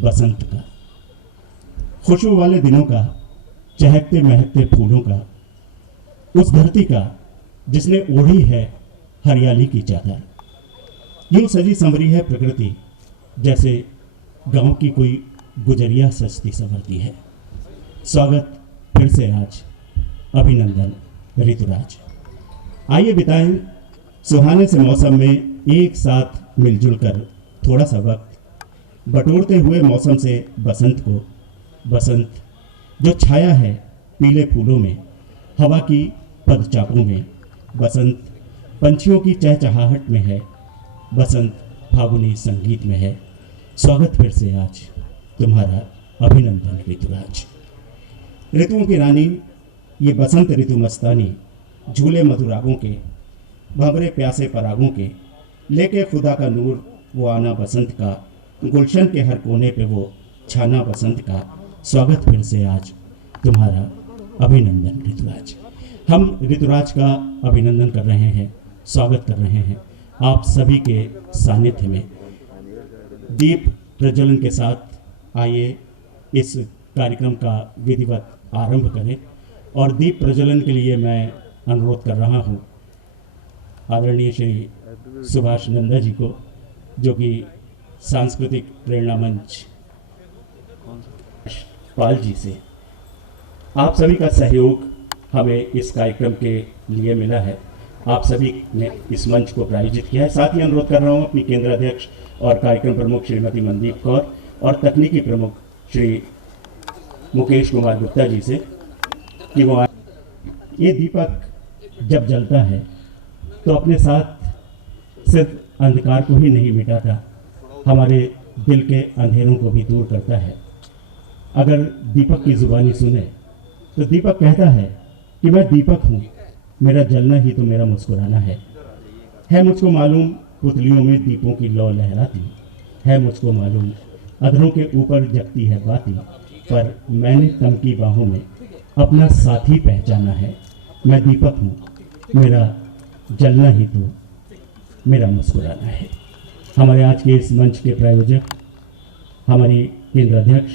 बसंत का, खुशबू वाले दिनों का, चहकते महकते फूलों का, उस धरती का जिसने ओढ़ी है हरियाली की चादर। यूं सजी संवरी है प्रकृति जैसे गांव की कोई गुजरिया सजती संवरती है। स्वागत फिर से आज, अभिनंदन ऋतुराज। आइए बिताएं सुहाने से मौसम में एक साथ मिलजुल कर थोड़ा सा वक्त, बटोरते हुए मौसम से बसंत को। बसंत जो छाया है पीले फूलों में, हवा की पदचाकों में। बसंत पंछियों की चहचहाहट में है, बसंत फागुनी संगीत में है। स्वागत फिर से आज, तुम्हारा अभिनंदन ऋतुराज। ऋतुओं की रानी ये बसंत ऋतु मस्तानी, झूले मधुरागों के, भंवरे प्यासे परागों के, लेके खुदा का नूर वो आना बसंत का, गुलशन के हर कोने पे वो छाना बसंत का। स्वागत फिर से आज, तुम्हारा अभिनंदन ऋतुराज। हम ऋतुराज का अभिनंदन कर रहे हैं, स्वागत कर रहे हैं आप सभी के सानिध्य में। दीप प्रज्वलन के साथ आइए इस कार्यक्रम का विधिवत आरंभ करें। और दीप प्रज्वलन के लिए मैं अनुरोध कर रहा हूँ आदरणीय श्री सुभाष नंदा जी को, जो कि सांस्कृतिक प्रेरणा मंच पाल जी से आप सभी का सहयोग हमें इस कार्यक्रम के लिए मिला है। आप सभी ने इस मंच को प्रायोजित किया है। साथ ही अनुरोध कर रहा हूँ अपनी केंद्र अध्यक्ष और कार्यक्रम प्रमुख श्रीमती मनदीप कौर और तकनीकी प्रमुख श्री मुकेश कुमार गुप्ता जी से कि वो ये दीपक जब जलता है तो अपने साथ सिर्फ अंधकार को ही नहीं मिटाता, हमारे दिल के अंधेरों को भी दूर करता है। अगर दीपक की जुबानी सुने तो दीपक कहता है कि मैं दीपक हूँ, मेरा जलना ही तो मेरा मुस्कुराना है मुझको मालूम पुतलियों में दीपों की लौ लहराती, है मुझको मालूम अधरों के ऊपर जगती है बाती, पर मैंने तम की बाहों में अपना साथी पहचाना है। मैं दीपक हूँ, मेरा जलना ही तो मेरा मुस्कुराना है। हमारे आज के इस मंच के प्रायोजक हमारी केंद्र अध्यक्ष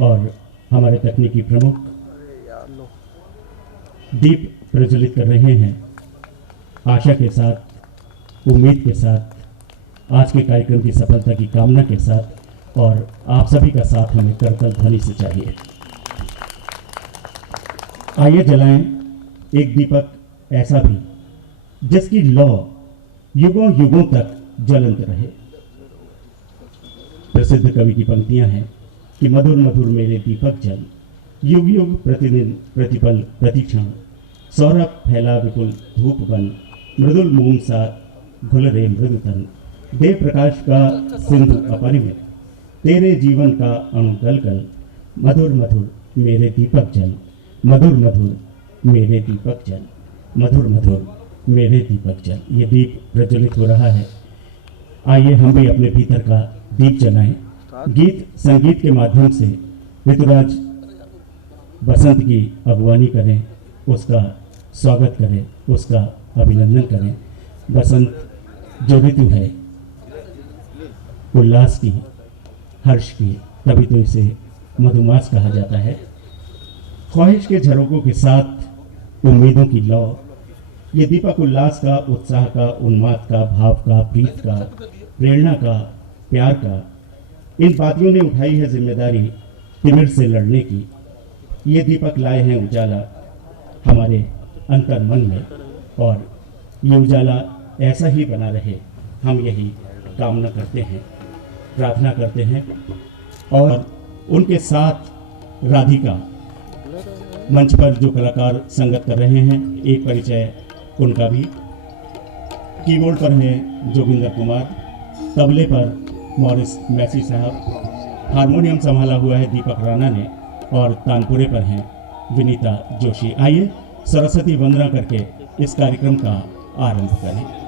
और हमारे तकनीकी प्रमुख दीप प्रज्वलित कर रहे हैं। आशा के साथ, उम्मीद के साथ, आज के कार्यक्रम की सफलता की कामना के साथ, और आप सभी का साथ हमें करतल ध्वनि से चाहिए। आइए जलाएं एक दीपक ऐसा भी जिसकी लौ युगों युगों तक ज्वलंत रहे। प्रसिद्ध कवि की पंक्तियां हैं कि मधुर मधुर मेरे दीपक जल, युग युग प्रतिदिन प्रतिपल प्रतिक्षण, सौरभ फैला विपुल धूप बन, मृदुल मोम सा घुल रे मृदु तन, देव प्रकाश का सिंधु अपरिमित, तेरे जीवन का अणु गल गल, मधुर मधुर मेरे दीपक जल, मधुर मधुर मेरे दीपक जल, मधुर मधुर मेरे दीपक जल। ये दीप प्रज्वलित हो रहा है। आइए हम भी अपने भीतर का दीप जलाएं। गीत संगीत के माध्यम से ऋतुराज बसंत की अगवानी करें, उसका स्वागत करें, उसका अभिनंदन करें। बसंत जो ऋतु है उल्लास की, हर्ष की, तभी तो इसे मधुमास कहा जाता है। ख्वाहिश के झरोकों के साथ उम्मीदों की लौ, ये दीपक उल्लास का, उत्साह का, उन्माद का, भाव का, प्रीत का, प्रेरणा का, प्यार का, इन बातियों ने उठाई है जिम्मेदारी तिमिर से लड़ने की। ये दीपक लाए हैं उजाला हमारे अंतर मन में, और ये उजाला ऐसा ही बना रहे, हम यही कामना करते हैं, प्रार्थना करते हैं। और उनके साथ राधिका मंच पर जो कलाकार संगत कर रहे हैं, एक परिचय उनका भी। कीबोर्ड पर हैं जोगिंदर कुमार, तबले पर मॉरिस मैसी साहब, हारमोनियम संभाला हुआ है दीपक राणा ने, और तानपुरे पर हैं विनीता जोशी। आइए सरस्वती वंदना करके इस कार्यक्रम का आरंभ करें।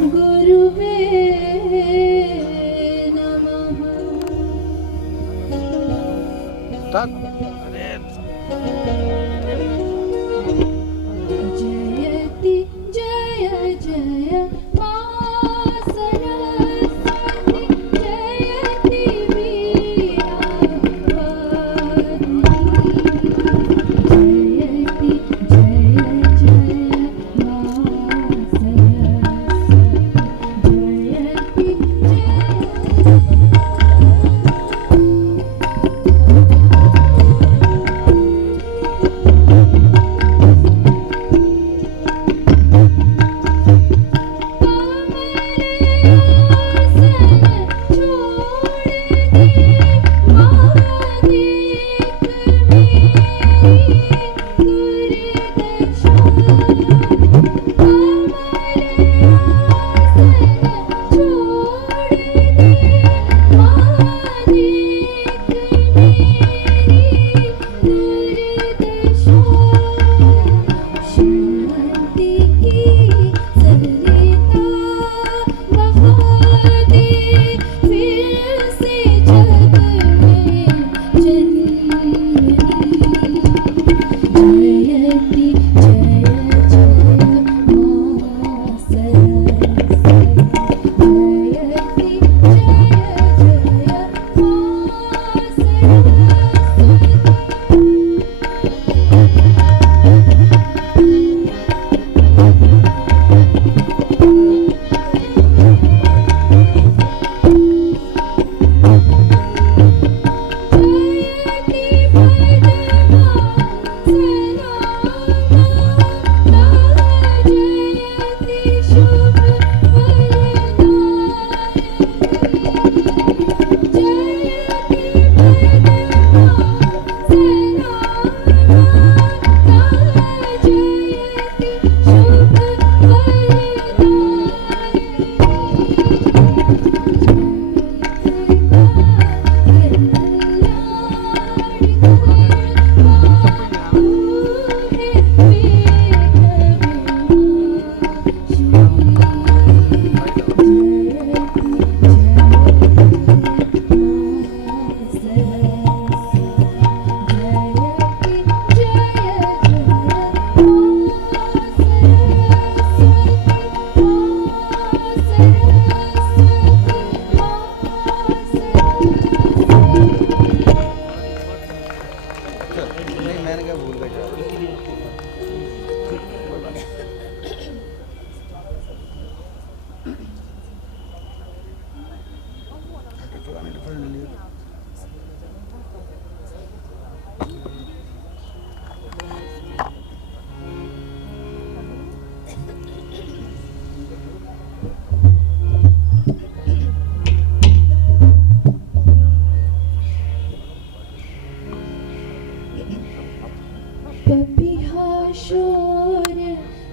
गुरुवे नमः। जयति जय जय मा सरस्वती, जयति वीणावादिनी, जयति जय जय मा सरस्वती,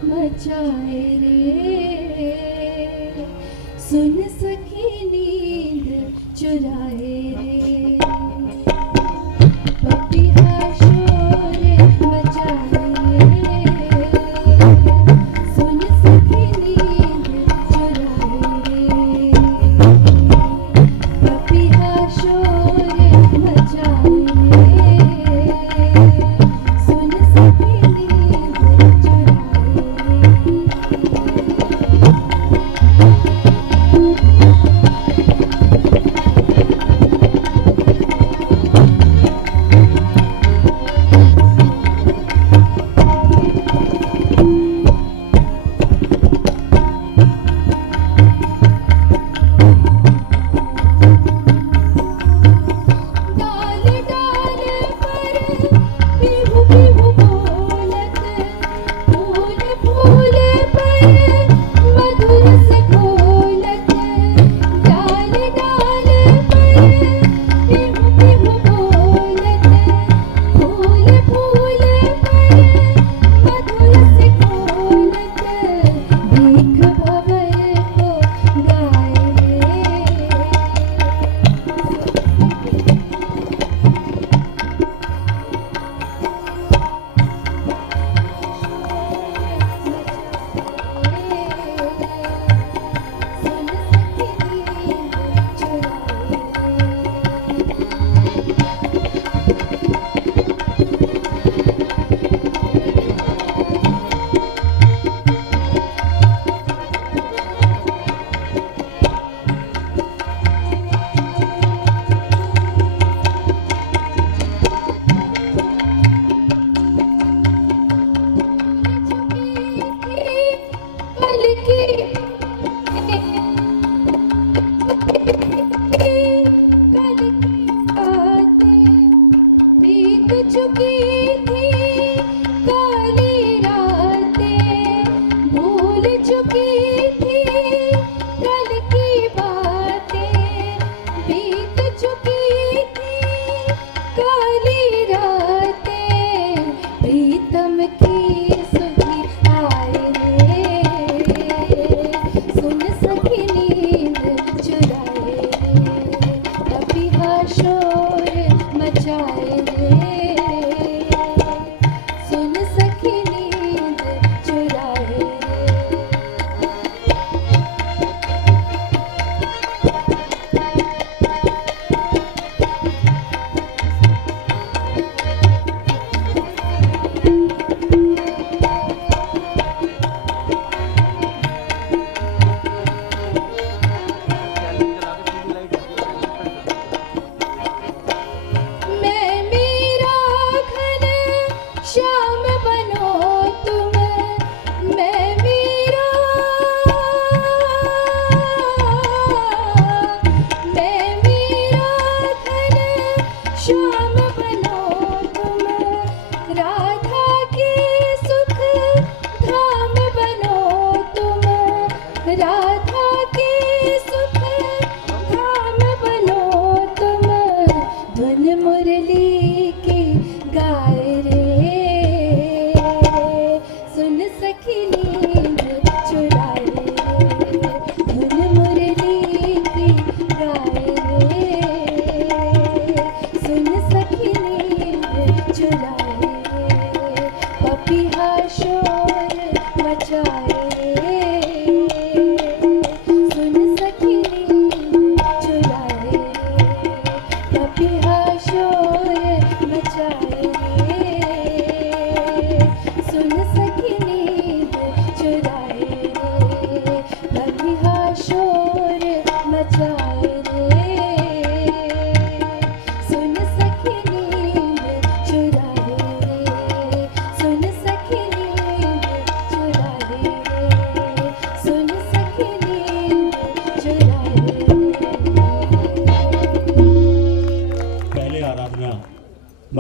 मचाए रे, सुन सखी नींद चुराए रे। पपिया शोर मचाए रे, सुन सखी नींद चुराए रे। पपिया शोर मचाए रे, सुन सखी नींद चुराए रे।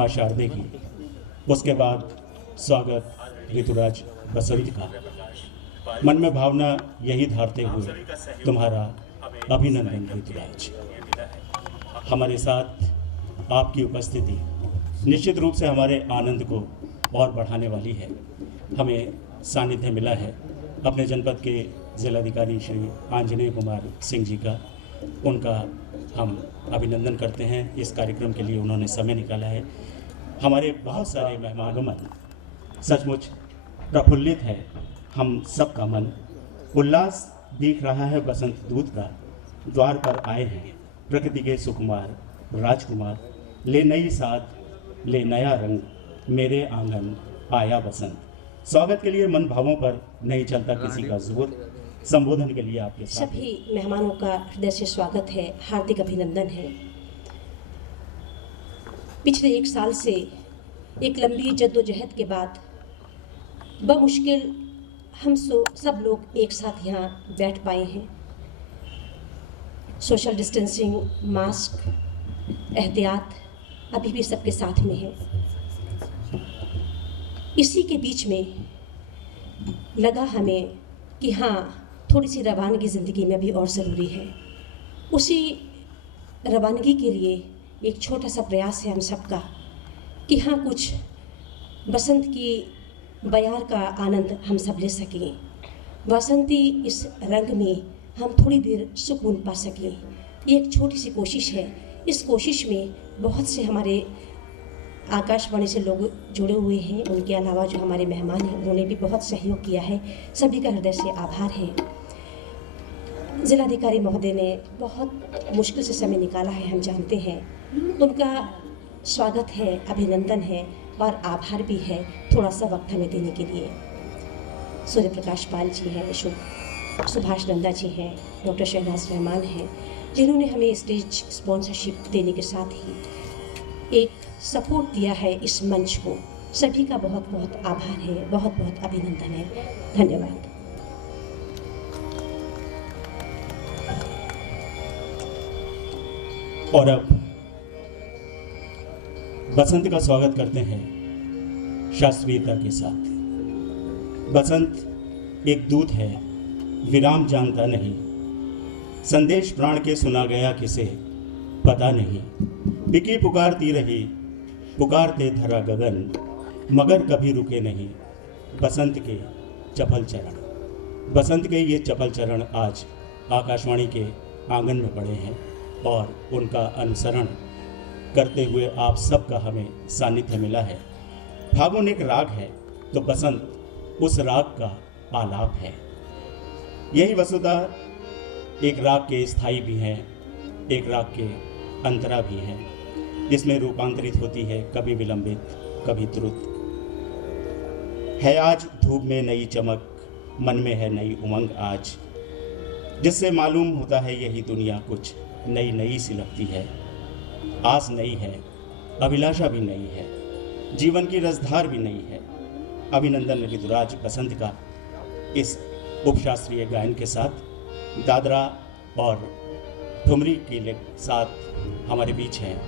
माँ शारदे की, उसके बाद स्वागत ऋतुराज बसंत का। मन में भावना यही धारते हुए तुम्हारा अभिनंदन ऋतुराज। हमारे साथ आपकी उपस्थिति निश्चित रूप से हमारे आनंद को और बढ़ाने वाली है। हमें सानिध्य मिला है अपने जनपद के जिलाधिकारी श्री आंजनेय कुमार सिंह जी का। उनका हम अभिनंदन करते हैं, इस कार्यक्रम के लिए उन्होंने समय निकाला है। हमारे बहुत सारे मेहमानगण सचमुच प्रफुल्लित है, हम सबका मन उल्लास दिख रहा है। बसंत दूत का द्वार पर आए हैं प्रकृति के सुकुमार राजकुमार, ले नई साथ ले नया रंग, मेरे आंगन आया बसंत। स्वागत के लिए मन भावों पर नहीं चलता किसी का जोर। संबोधन के लिए आपके साथ सभी मेहमानों का हृदय से स्वागत है, हार्दिक अभिनंदन है। पिछले 1 साल से एक लंबी जद्दोजहद के बाद बमुश्किल हम सब लोग एक साथ यहाँ बैठ पाए हैं। सोशल डिस्टेंसिंग, मास्क, एहतियात अभी भी सबके साथ में है। इसी के बीच में लगा हमें कि हाँ, थोड़ी सी रवानगी ज़िंदगी में भी और ज़रूरी है। उसी रवानगी के लिए एक छोटा सा प्रयास है हम सबका कि हाँ, कुछ बसंत की बयार का आनंद हम सब ले सकें। बसंती इस रंग में हम थोड़ी देर सुकून पा सकें। ये एक छोटी सी कोशिश है। इस कोशिश में बहुत से हमारे आकाशवाणी से लोग जुड़े हुए हैं, उनके अलावा जो हमारे मेहमान हैं उन्होंने भी बहुत सहयोग किया है। सभी का हृदय से आभार है। जिलाधिकारी महोदय ने बहुत मुश्किल से समय निकाला है, हम जानते हैं। उनका स्वागत है, अभिनंदन है और आभार भी है थोड़ा सा वक्त हमें देने के लिए। सूर्य प्रकाश पाल जी हैं, सुभाष नंदा जी हैं, डॉक्टर शहनाज रहमान हैं, जिन्होंने हमें स्टेज स्पॉन्सरशिप देने के साथ ही एक सपोर्ट दिया है इस मंच को। सभी का बहुत बहुत आभार है, बहुत बहुत अभिनंदन है। धन्यवाद। और अब बसंत का स्वागत करते हैं शास्त्रीयता के साथ। बसंत एक दूत है, विराम जानता नहीं, संदेश प्राण के सुना गया किसे पता नहीं। पिकी पुकारती रही, पुकारते धरा गगन, मगर कभी रुके नहीं बसंत के चपल चरण। बसंत के ये चपल चरण आज आकाशवाणी के आंगन में पड़े हैं और उनका अनुसरण करते हुए आप सबका हमें सानिध्य मिला है। फागुन एक राग है तो बसंत उस राग का आलाप है। यही वसुधा एक राग के स्थायी भी हैं, एक राग के अंतरा भी हैं, जिसमें रूपांतरित होती है, कभी विलंबित कभी द्रुत। है आज धूप में नई चमक, मन में है नई उमंग आज, जिससे मालूम होता है यही दुनिया कुछ नई नई सी लगती है। आस नई है, अभिलाषा भी नई है, जीवन की रसधार भी नई है। अभिनंदन ऋतुराज बसंत का इस उपशास्त्रीय गायन के साथ दादरा और ठुमरी के साथ हमारे बीच हैं।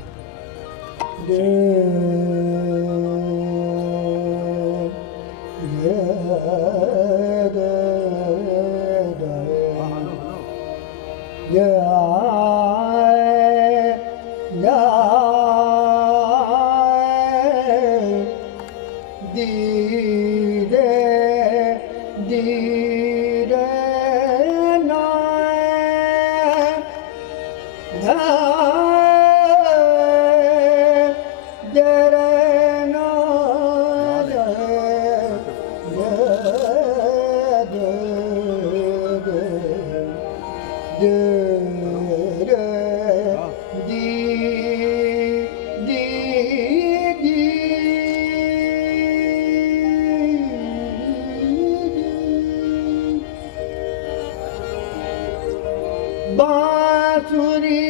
बांसुरी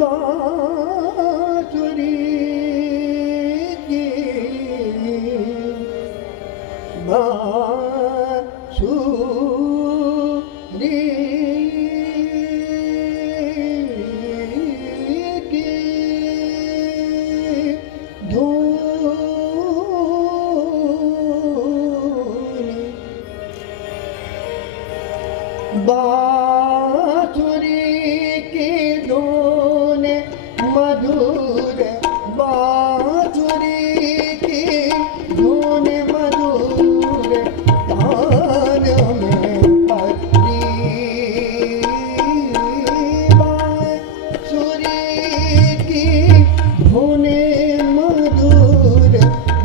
बांसुरी की बांसुरी बांसुरी की धुन मधुर, बांसुरी की धुन मधुर, कान में पड़ी। बांसुरी की धुन मधुर,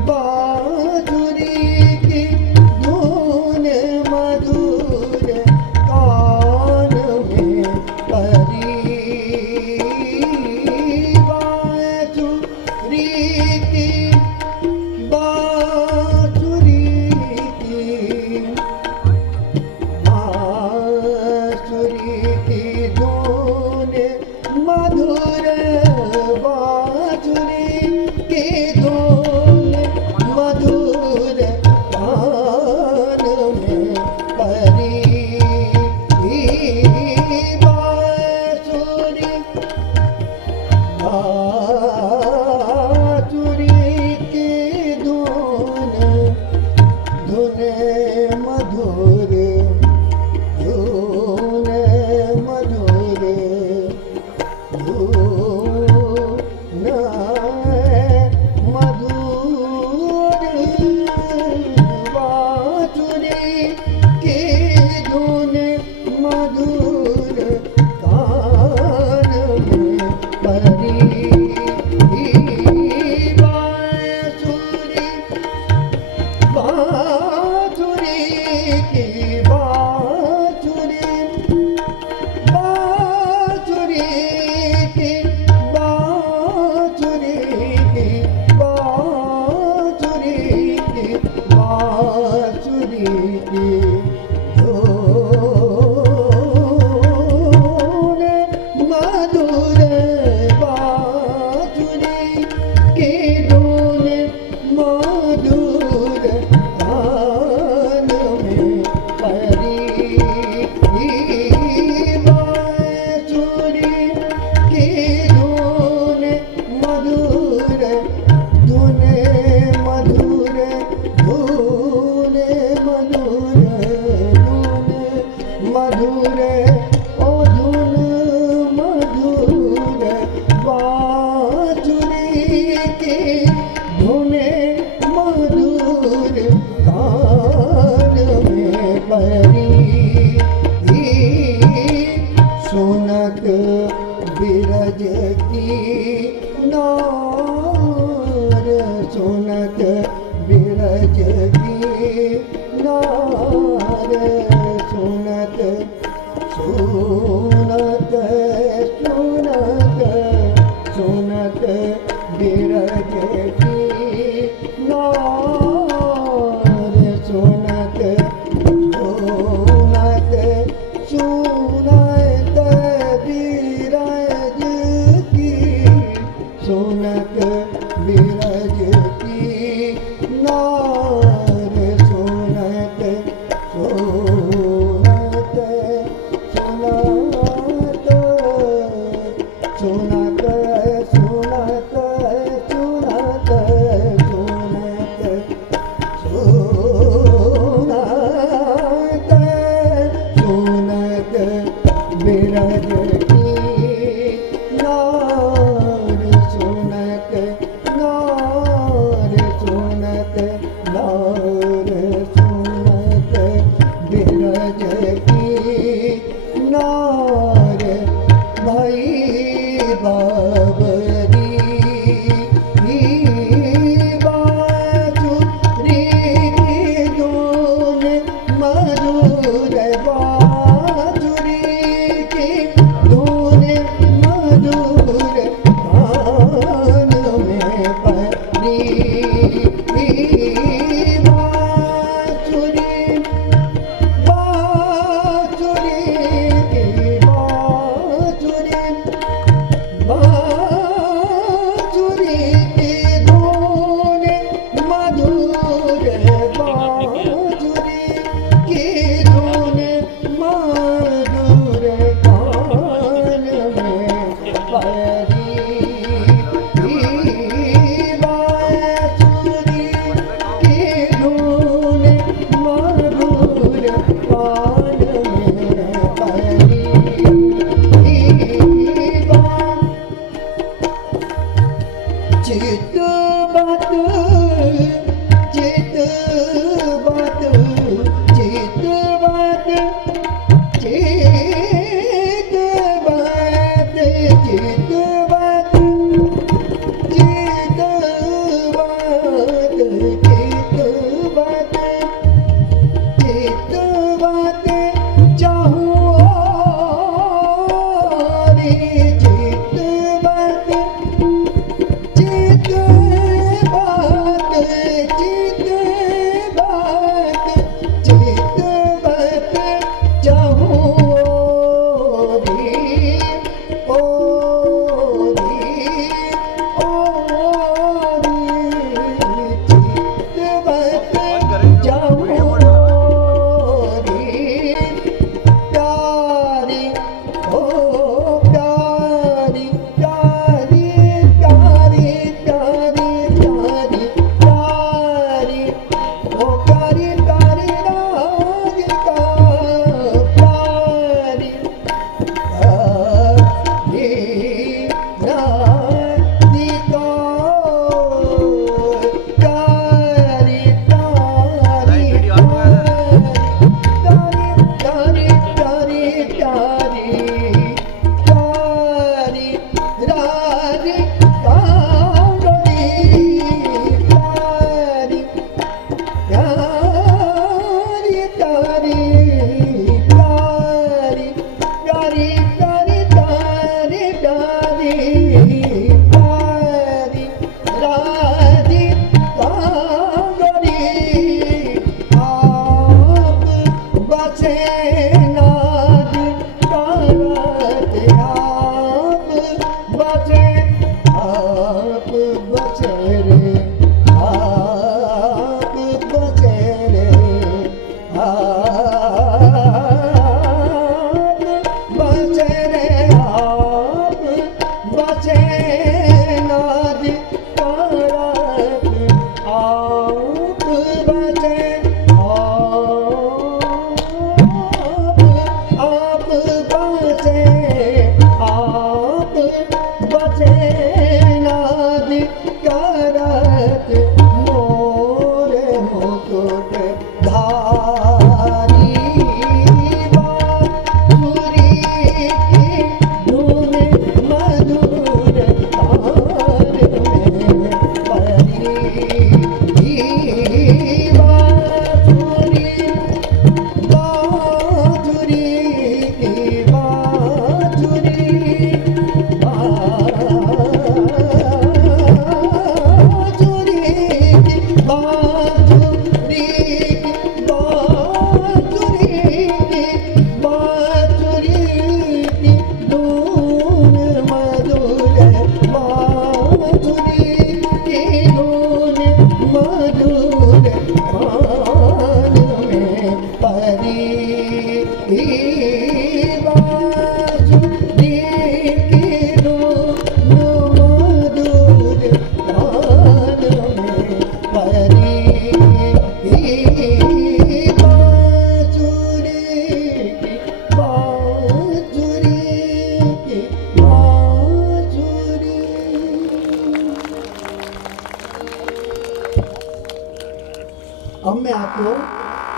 बांसुरी की धुन मधुर, कान में पड़ी। बांसुरी की, बांसुरी की, बांसुरी की धुन मधुर, बांसुरी की धुन मधुर, कान में पड़ी। बांसुरी, बांसुरी की धुन, धुन मधुर, धुन मधुर, धुन मधुर। बांसुरी की धुन मधुर, कान में पड़ी। बांसुरी, बांसुरी की, बांसुरी, बांसुरी की, बांसुरी की, बांसुरी की, बांसुरी की धुन मधुर, बांसुरी की धुन मधुर, कान में पड़ी। बांसुरी की धुन मधुर, धुन मधुर, धुन मधुर, धुन मधुर, ओ धुन मधुर। बांसुरी की धुन मधुर, कान में पड़ी। सुनत बिरज की नार, सुनत बिरज की नार, सुनत, सुनत, सुनत, सुनत बिरज की नार, सुनत, सुनत, सुनत बिरज की, सुनत बिरज की नार, सुनत, सुनत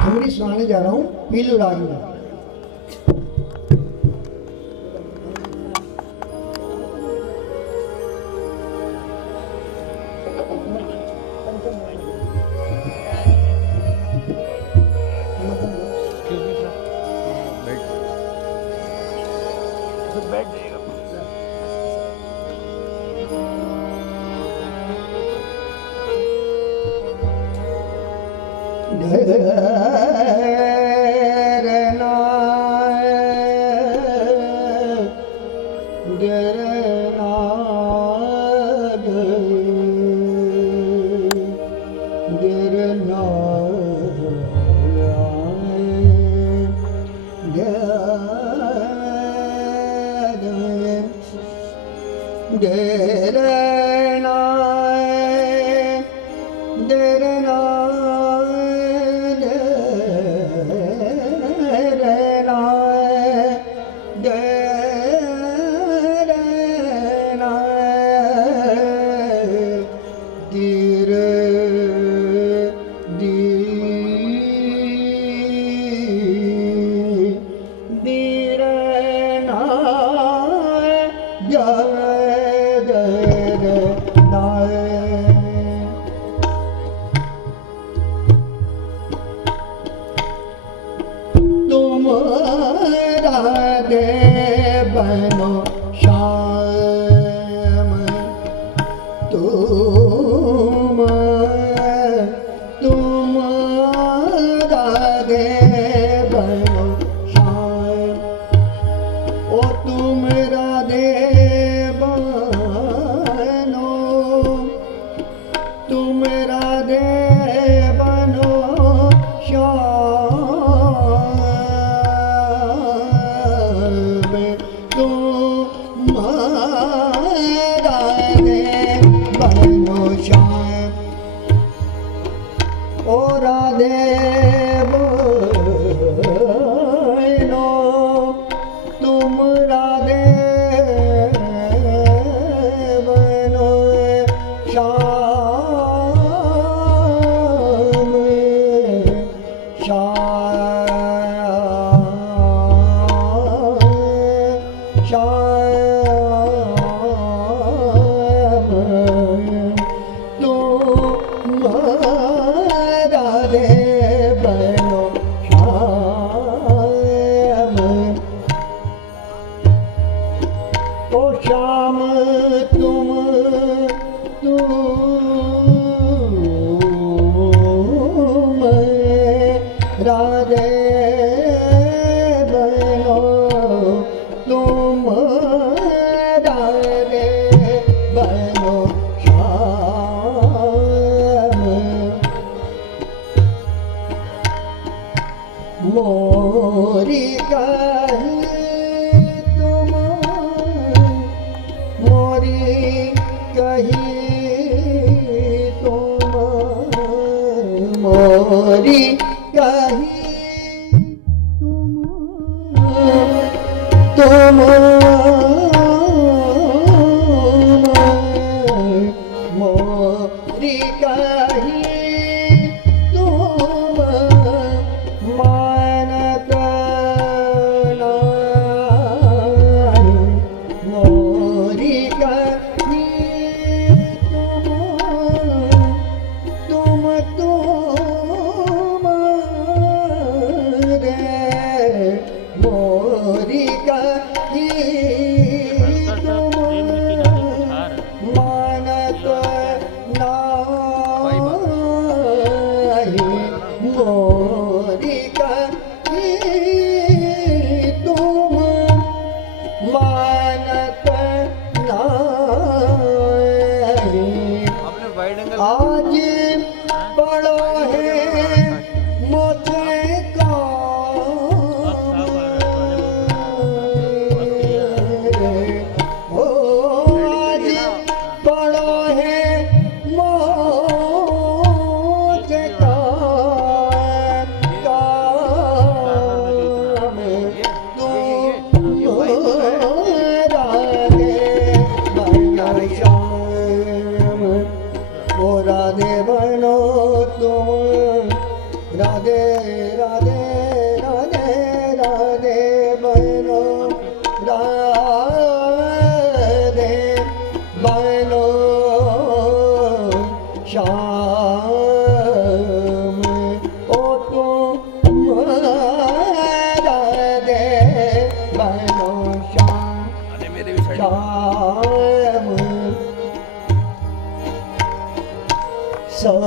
ठुमरी सुनाने जा रहा हूँ पीलू राग में।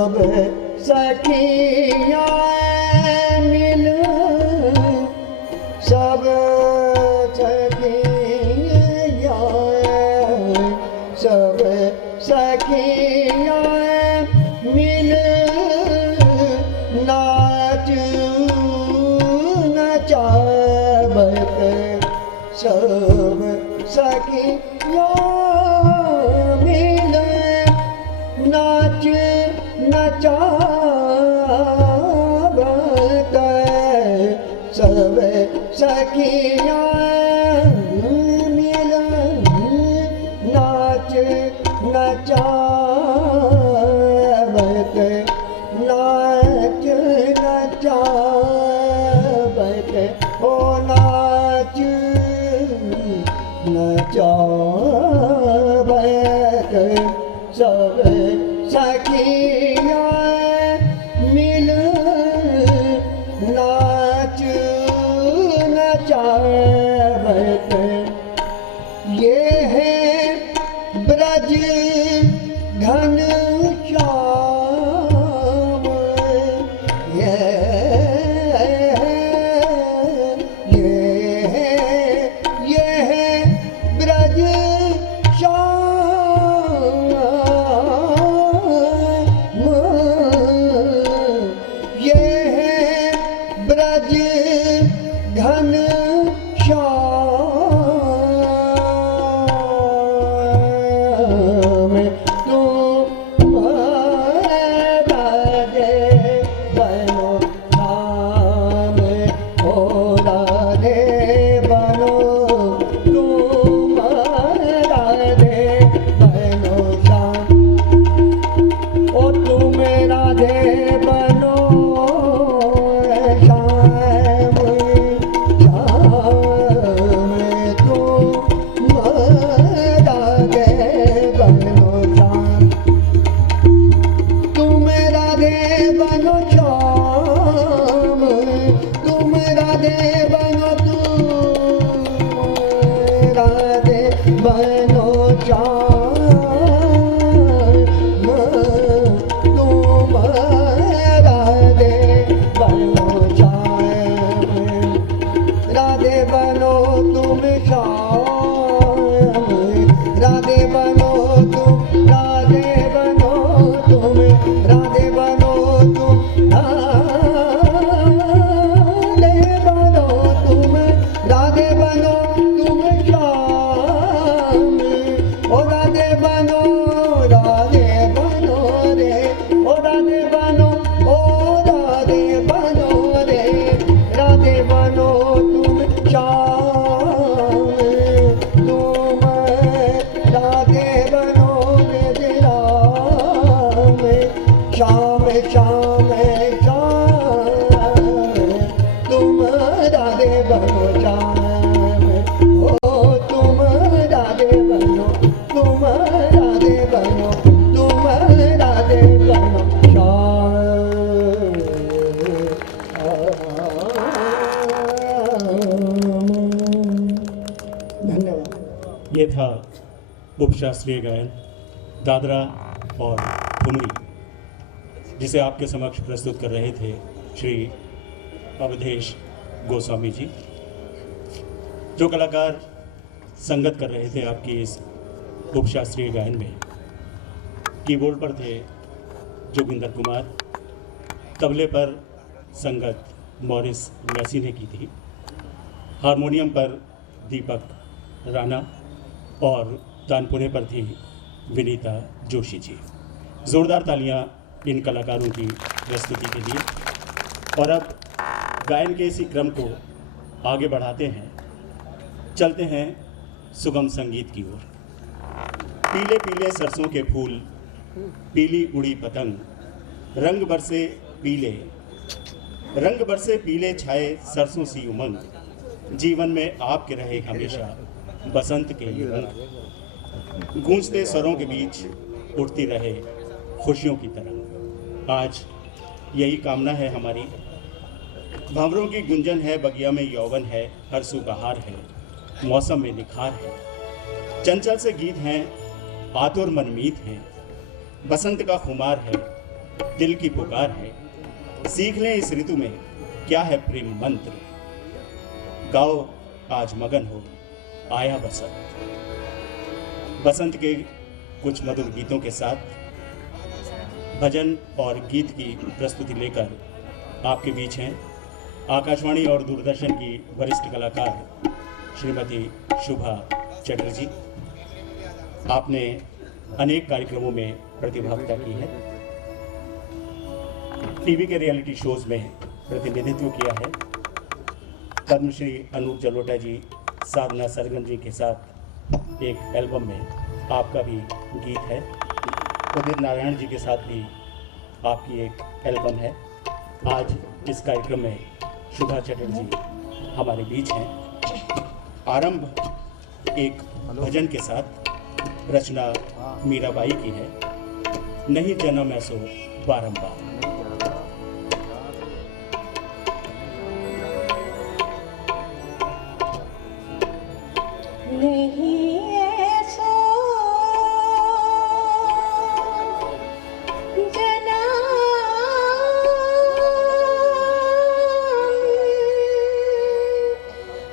सब सखियाँ मिल सब सखियाँ सब सखियाँ मिल नाच नचावत सब सखियाँ मिल नाच नचावत सब सखियाँ मिल नाच नचावत नाच नचावत ओ नाच नचावत सब सखियाँ मिल नाच नचावत ये है ब्रज घन श्याम ये है ब्रज श्याम ये है ब्रज घन श्याम तुम राधे बनो राम ओ राधे बनो तुम राधे बनो श्याम ओ तुम राधे बनो श्याम श्याम तुम राधे बनो श्याम तुम राधे बनो श्याम तुम राधे बनो राधे बनो श्याम तुम राधे बनो श्याम राधे बनो तुम श्याम राधे बनो तुम राधे बनो तुम राधे बनो तुम राधे बनो तुम राधे बनो तुम श्याम ओ राधे बनो रे ओ राधे बनो रे राधे बनो तुम श्याम तुम राधे बनो रे राम श्याम श्याम श्याम तुम राधे बनो श्याम ओ तुम राधे बनो तुम राधे बनो तुम राधे बनो श्याम धन्यवाद। ये था उपशास्त्रीय गायन दादरा और ठुमरी, जिसे आपके समक्ष प्रस्तुत कर रहे थे श्री अवधेश गोस्वामी जी। जो कलाकार संगत कर रहे थे आपकी इस उपशास्त्रीय गायन में, कीबोर्ड पर थे जोगिंदर कुमार, तबले पर संगत मॉरिस मैसी ने की थी, हारमोनियम पर दीपक राणा और तानपुरे पर थी विनीता जोशी जी। ज़ोरदार तालियां इन कलाकारों की प्रस्तुति के लिए। और अब गायन के इसी क्रम को आगे बढ़ाते हैं, चलते हैं सुगम संगीत की ओर। पीले पीले सरसों के फूल, पीली उड़ी पतंग, रंग बरसे पीले छाए सरसों सी उमंग, जीवन में आपके रहे हमेशा बसंत के ये रंग, गूंजते स्वरों के बीच उठती रहे खुशियों की तरंग। आज यही कामना है हमारी। भंवरों की गुंजन है, बगिया में यौवन है, हर सू बहार है, मौसम में निखार है, चंचल से गीत हैं, आतुर मनमीत हैं, बसंत का खुमार है, दिल की पुकार है, सीख लें इस ऋतु में क्या है प्रेम मंत्र। गाओ आज मगन हो, आया बसंत। बसंत के कुछ मधुर गीतों के साथ भजन और गीत की प्रस्तुति लेकर आपके बीच हैं आकाशवाणी और दूरदर्शन की वरिष्ठ कलाकार श्रीमती शुभा चटर्जी। आपने अनेक कार्यक्रमों में प्रतिभागिता की है, टीवी के रियलिटी शोज में प्रतिनिधित्व किया है। पद्मश्री अनूप जलोटा जी, साधना सरगम जी के साथ एक एल्बम में आपका भी गीत है। उदित नारायण जी के साथ भी आपकी एक एल्बम है। आज इस कार्यक्रम में शुभा चटर्जी हमारे बीच हैं। आरंभ एक भजन के साथ, रचना मीराबाई की है, नहीं जन्म ऐसो बारंबार। नहीं ऐसो जन्म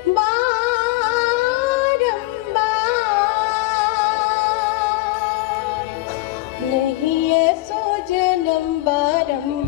बारंबार, नहीं ऐसो जन्म बारंबार।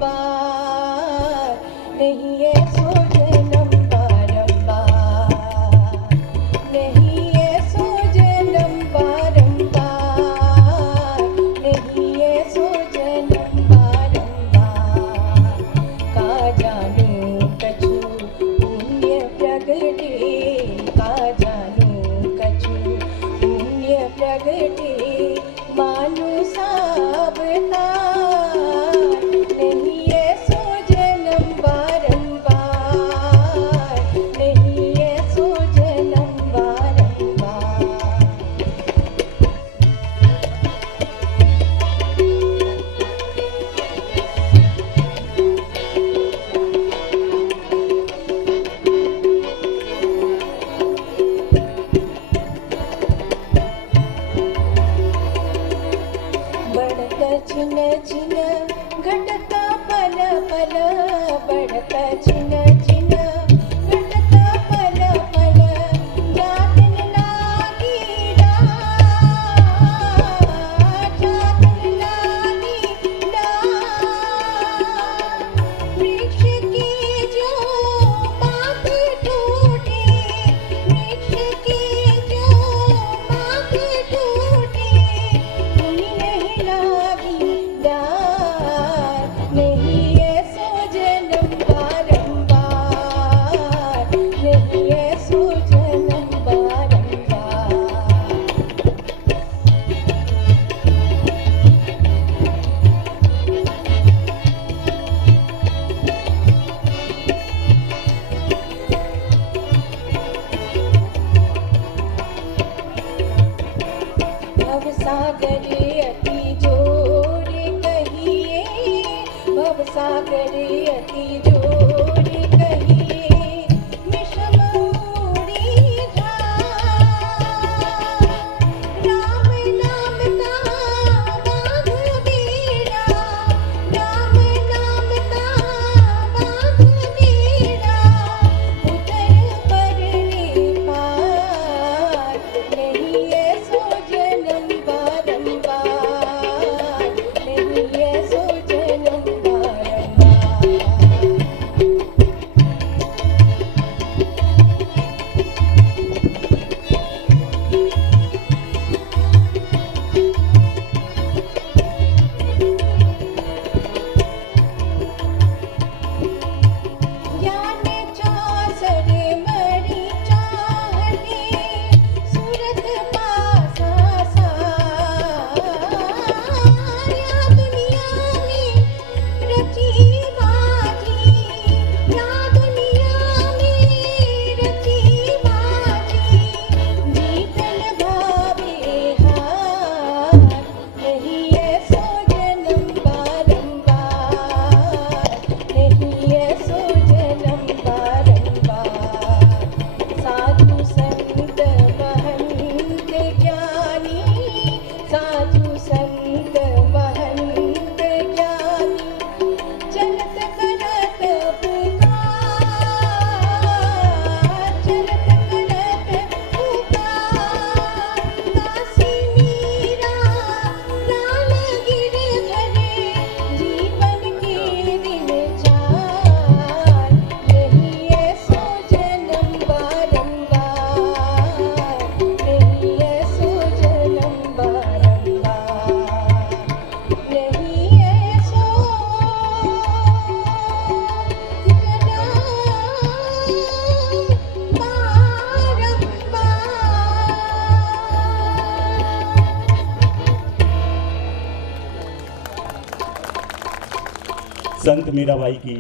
मीराबाई की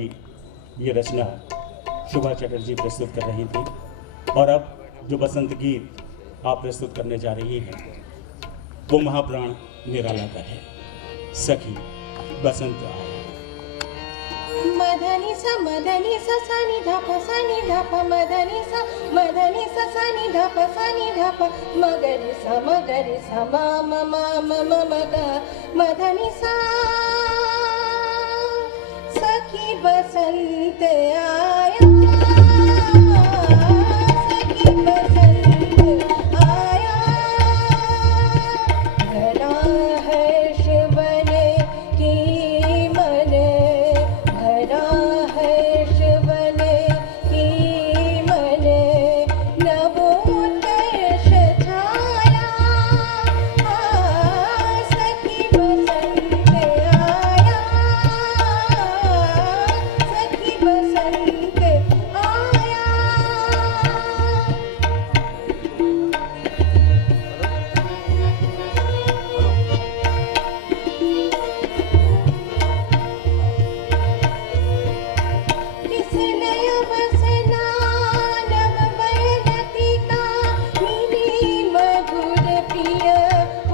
ये रचना शोभा चटर्जी प्रस्तुत कर रही थी। और अब जो बसंत गीत आप प्रस्तुत करने जा रही हैं वो महाप्राण निराला का है, सखी बसंत आया। मधनी सा सा नि धा प सा नि धा प मधनी सा सा नि धा प सा नि धा प मगरि सा मा म म म म म ग मधनी सा सखी बसंत आया, सखी बसंत आया, भरा हर्ष बने की मन, भरा हर्ष बने की मन, नवोत्कर्ष छाया, सखी बसंत आया, सखी बसंत आया। किस नय बसना नव बयलतिका, मिली मधुर प्रिय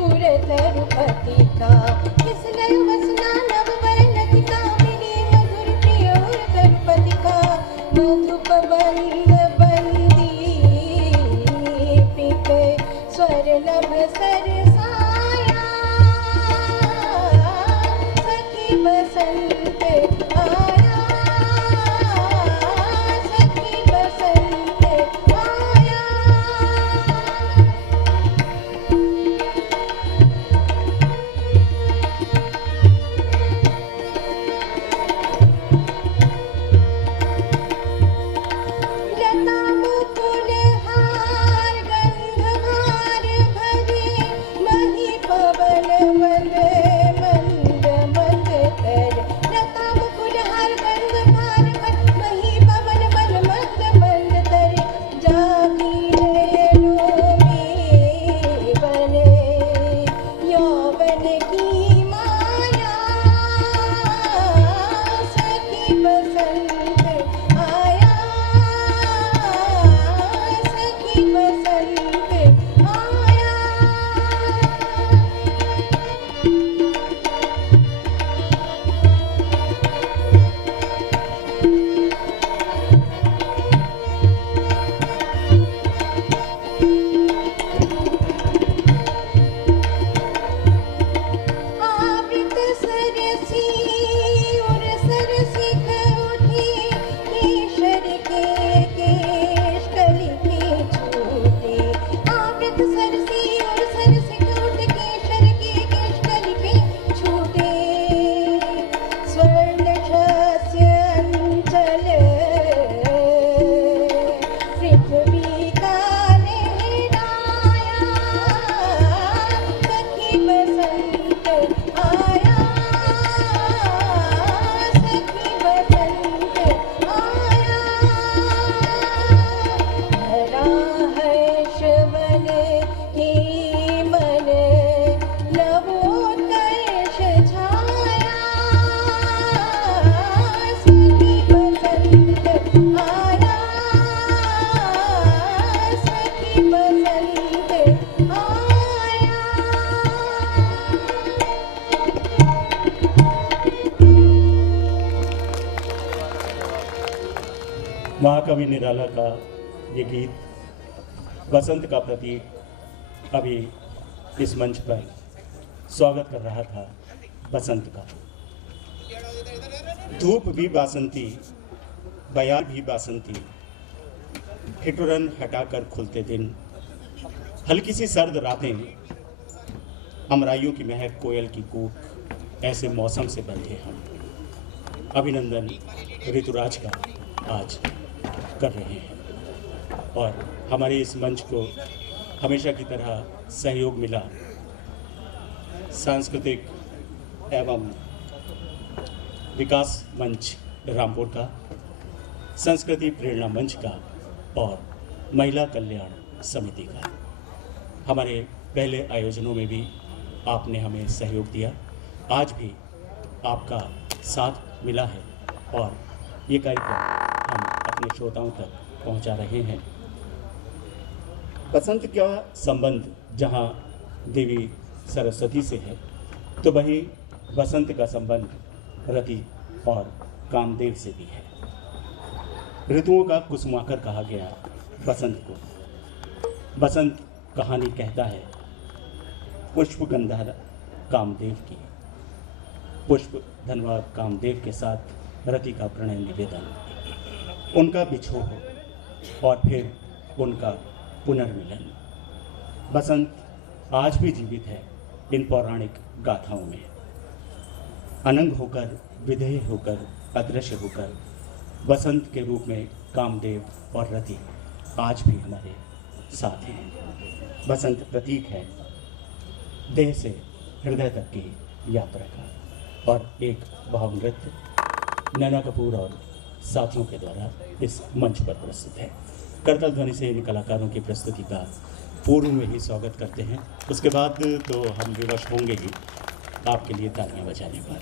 उर तरुपतिका। किस नय बसना नव बयलतिका, मिली मधुर प्रिय उर तरुपतिका। मधुप बंद बंदीपित स्वर नभ सरसाया, सखी बसंत आया, सखी बसंत आया। लता मुकुल हार गंधभार भरे, मही पवन मंद मंद मंद करे। लता मुकुल हार गंधभार भरे, मही पवन मंद मंद मंद करे। जागी रेणु में बने यौवन की माया, सखी बसंत आया, सखी बसंत आया। आवृत सरसी उर सरसिख उठी, केशर के केश कली के छूटे। आवृत सरसी उर सरसिख उठी, केशर के केश कली के छूटे। स्वर्ण शस्य अंचल पृथ्वी का लहराया, सखी बसंत आया, सखी बसंत आया। भरा हर्ष बने की मन, नवोत्कर्ष छाया, सखी बसंत आया, सखी बसंत आया। महाकवि निराला का ये गीत बसंत का प्रतीक अभी इस मंच पर स्वागत कर रहा था बसंत का। धूप भी बासंती, बयार भी बासंती, ठिठुरन हटाकर खुलते दिन, हल्की सी सर्द रातें, अमराइयों की महक, कोयल की कूक, ऐसे मौसम से बंधे हम। अभिनंदन ऋतुराज का आज कर रहे हैं और हमारे इस मंच को हमेशा की तरह सहयोग मिला सांस्कृतिक एवं विकास मंच रामपुर का, संस्कृति प्रेरणा मंच का और महिला कल्याण समिति का। हमारे पहले आयोजनों में भी आपने हमें सहयोग दिया, आज भी आपका साथ मिला है और ये कार्यक्रम हम अपने श्रोताओं तक पहुंचा रहे हैं। बसंत का संबंध जहां देवी सरस्वती से है, तो वहीं बसंत का संबंध रति और कामदेव से भी है। ऋतुओं का कुसुमाकर कहा गया बसंत को। बसंत कहानी कहता है पुष्प गंधर्व कामदेव की। पुष्प धनवार कामदेव के साथ रति का प्रणय निवेदन, उनका बिछोह और फिर उनका पुनर्मिलन। बसंत आज भी जीवित है इन पौराणिक गाथाओं में। अनंग होकर, विधेय होकर, अदृश्य होकर बसंत के रूप में कामदेव और रति आज भी हमारे साथ हैं। बसंत प्रतीक है देह से हृदय तक की यात्रा का। और एक भाव नृत्य नैना कपूर और साथियों के द्वारा इस मंच पर प्रस्तुत है। करतल ध्वनि से इन कलाकारों की प्रस्तुति का पूर्व में ही स्वागत करते हैं। उसके बाद तो हम विवश होंगे ही आपके लिए तालियां बजाने पर।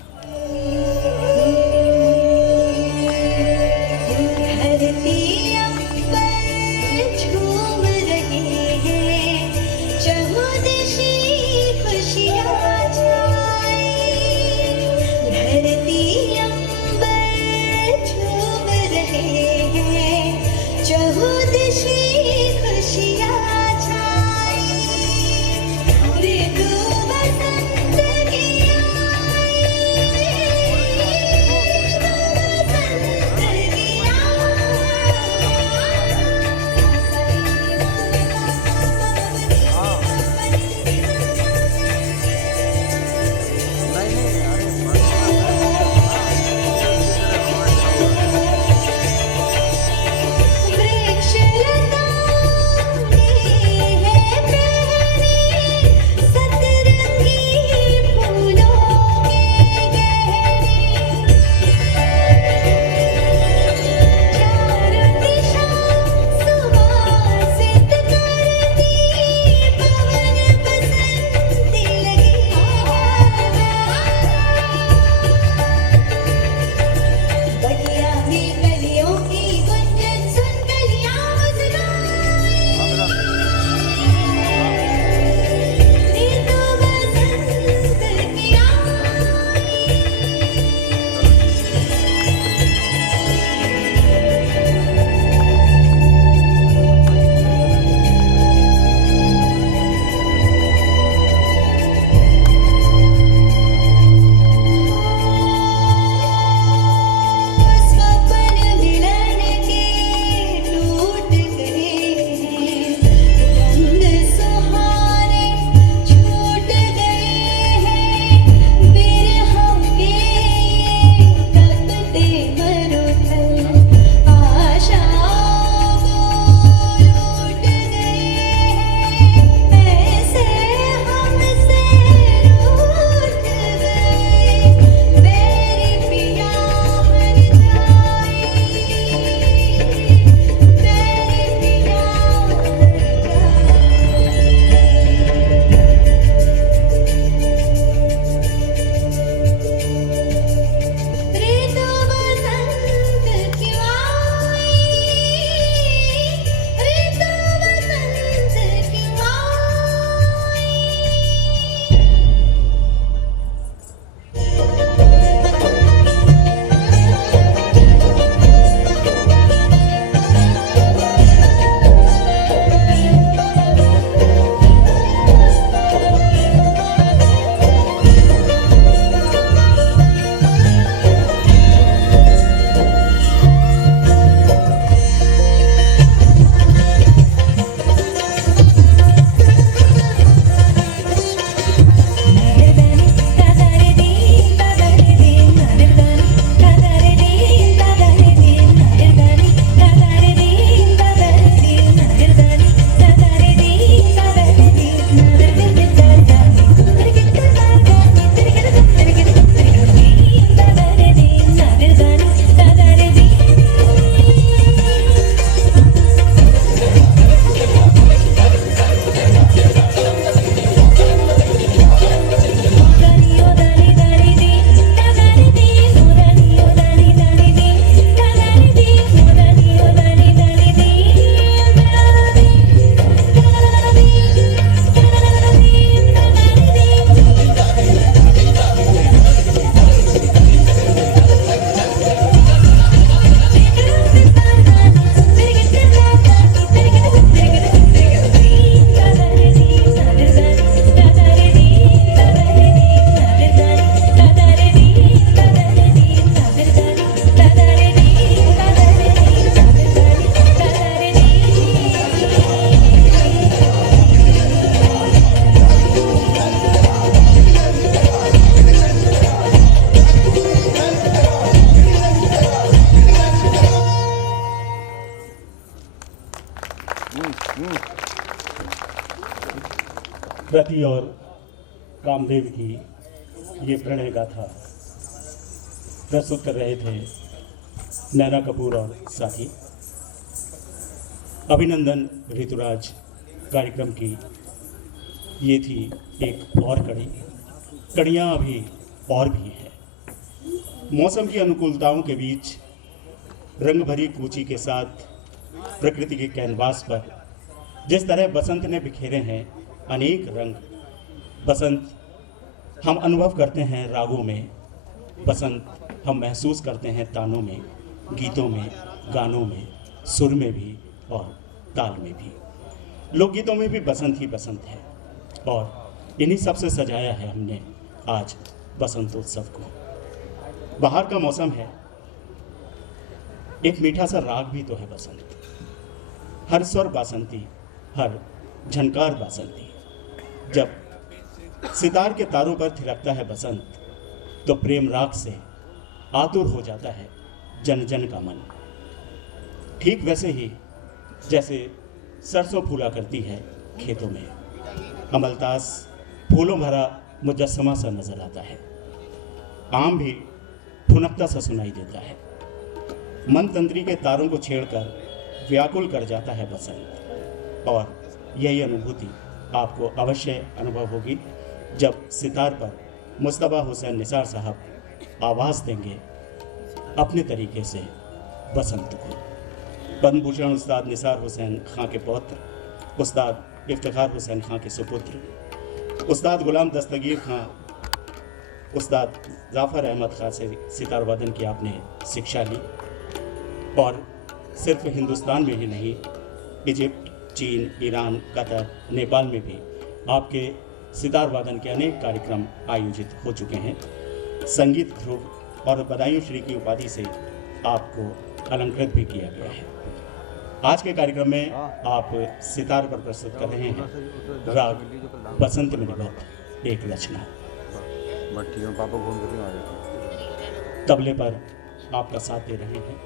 रति और कामदेव की ये प्रणय गाथा प्रस्तुत कर रहे थे नैना कपूर और साथी। अभिनंदन ऋतुराज कार्यक्रम की ये थी एक और कड़ियाँ अभी और भी हैं। मौसम की अनुकूलताओं के बीच रंग भरी कूची के साथ प्रकृति के कैनवास पर जिस तरह बसंत ने बिखेरे हैं अनेक रंग, बसंत हम अनुभव करते हैं रागों में, बसंत हम महसूस करते हैं तानों में, गीतों में, गानों में, सुर में भी और ताल में भी। लोकगीतों में भी बसंत ही बसंत है और इन्हीं सब से सजाया है हमने आज बसंतोत्सव को। बाहर का मौसम है, एक मीठा सा राग भी तो है बसंत। हर स्वर बासंती, हर झनकार बासंती। जब सितार के तारों पर थिरकता है बसंत तो प्रेम राग से आतुर हो जाता है जन जन का मन। ठीक वैसे ही जैसे सरसों फूला करती है खेतों में, अमलतास फूलों भरा मुजस्समा सा नजर आता है। आम भी ठुनकता सा सुनाई देता है। मन तंत्री के तारों को छेड़कर व्याकुल कर जाता है बसंत। और यही अनुभूति आपको अवश्य अनुभव होगी जब सितार पर मुस्तबा हुसैन निसार साहब आवाज़ देंगे अपने तरीके से बसंत को। पद्म भूषण उस्ताद निसार हुसैन खां के पौत्र, उस्ताद इफ्तिखार हुसैन खां के सुपुत्र, उस्ताद गुलाम दस्तगीर खां, उस्ताद जाफ़र अहमद खां से सितार वादन की आपने शिक्षा ली और सिर्फ हिंदुस्तान में ही नहीं, इजिप्ट, चीन, ईरान, कतर, नेपाल में भी आपके सितार वादन के अनेक कार्यक्रम आयोजित हो चुके हैं। संगीत ध्रुव और बधाइयों श्री की उपाधि से आपको अलंकृत भी किया गया है। आज के कार्यक्रम में आप सितार पर प्रस्तुत कर रहे हैं राग बसंत में निबद्ध एक रचना। तबले पर आपका साथ दे रहे हैं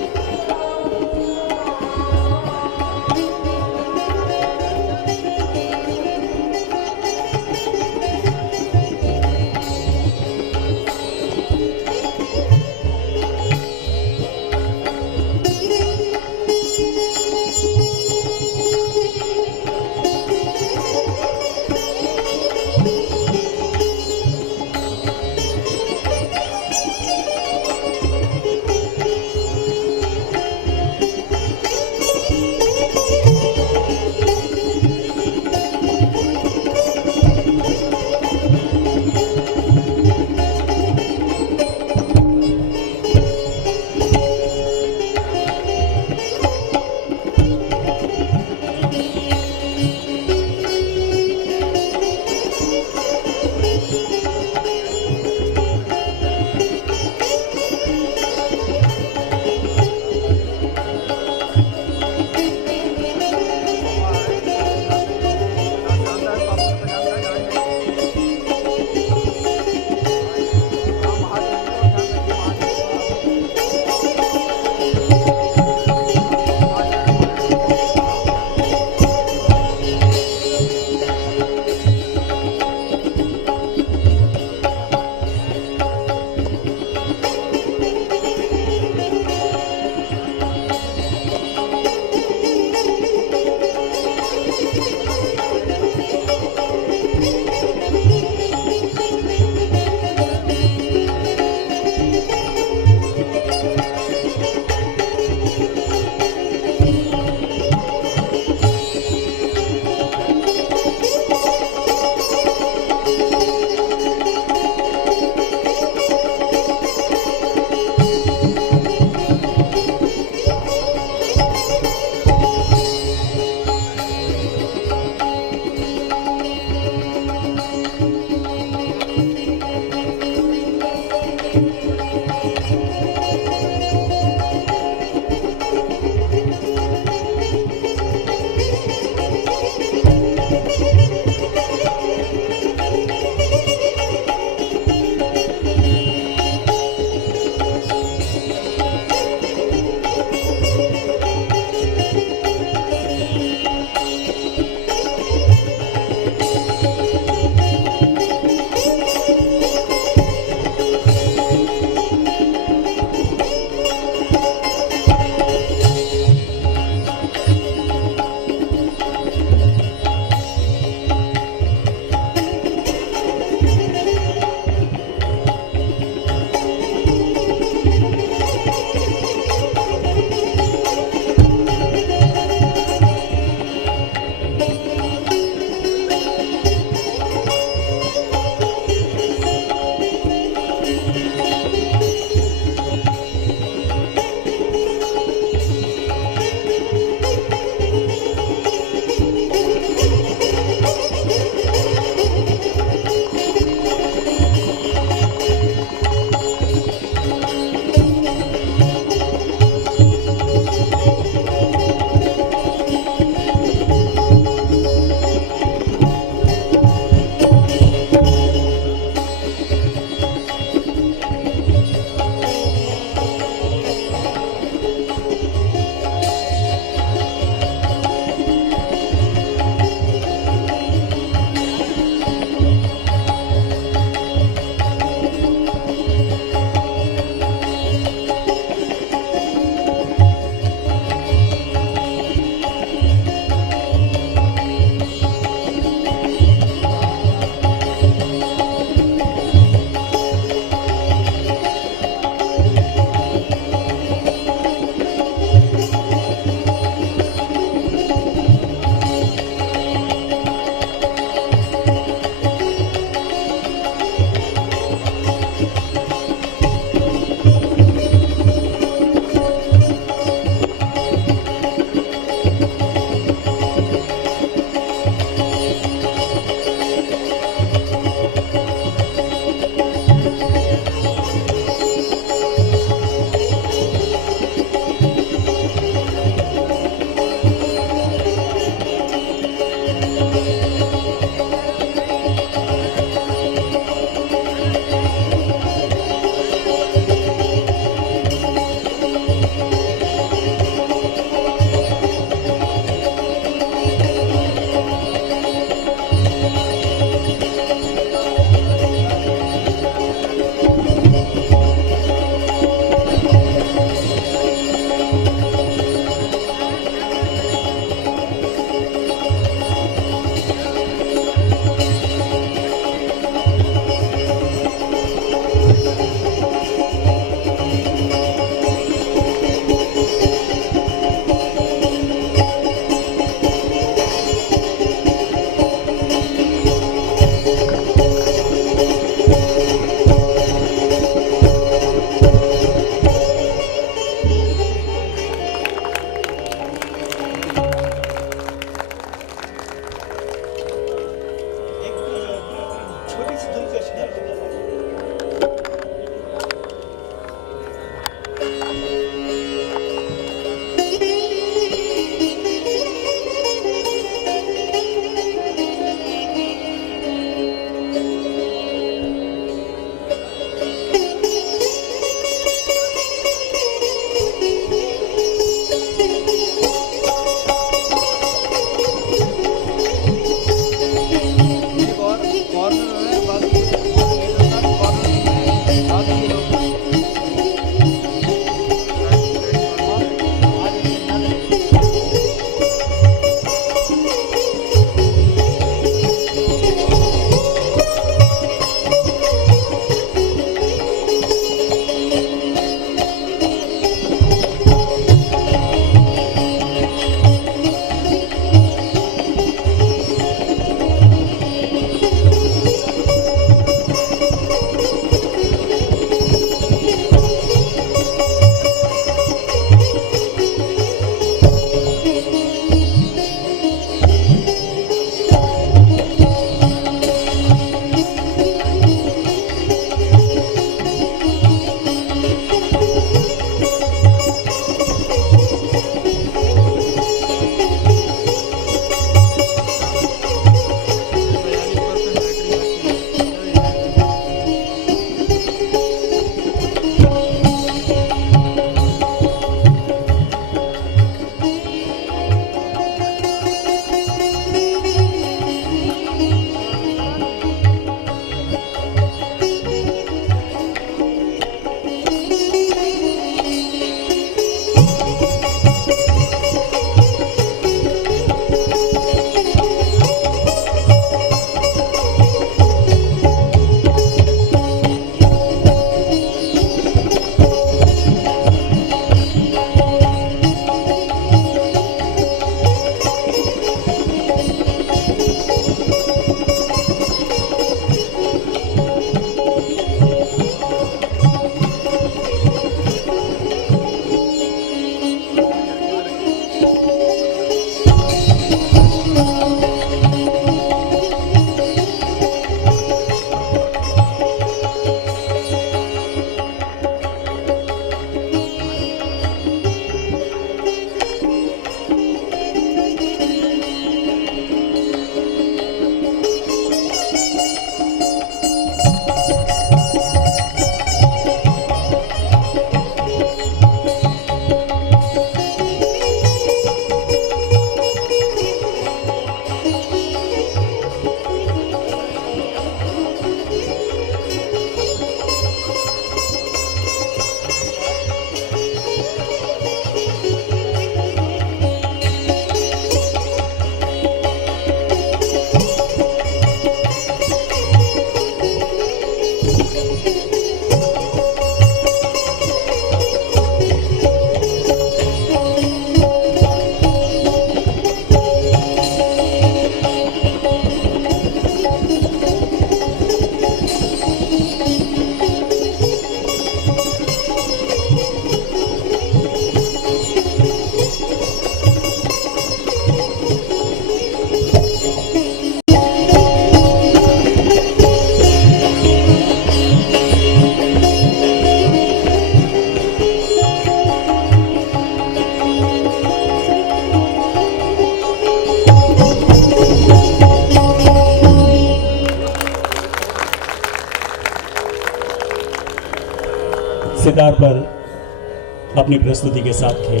सितार पर अपनी प्रस्तुति के साथ थे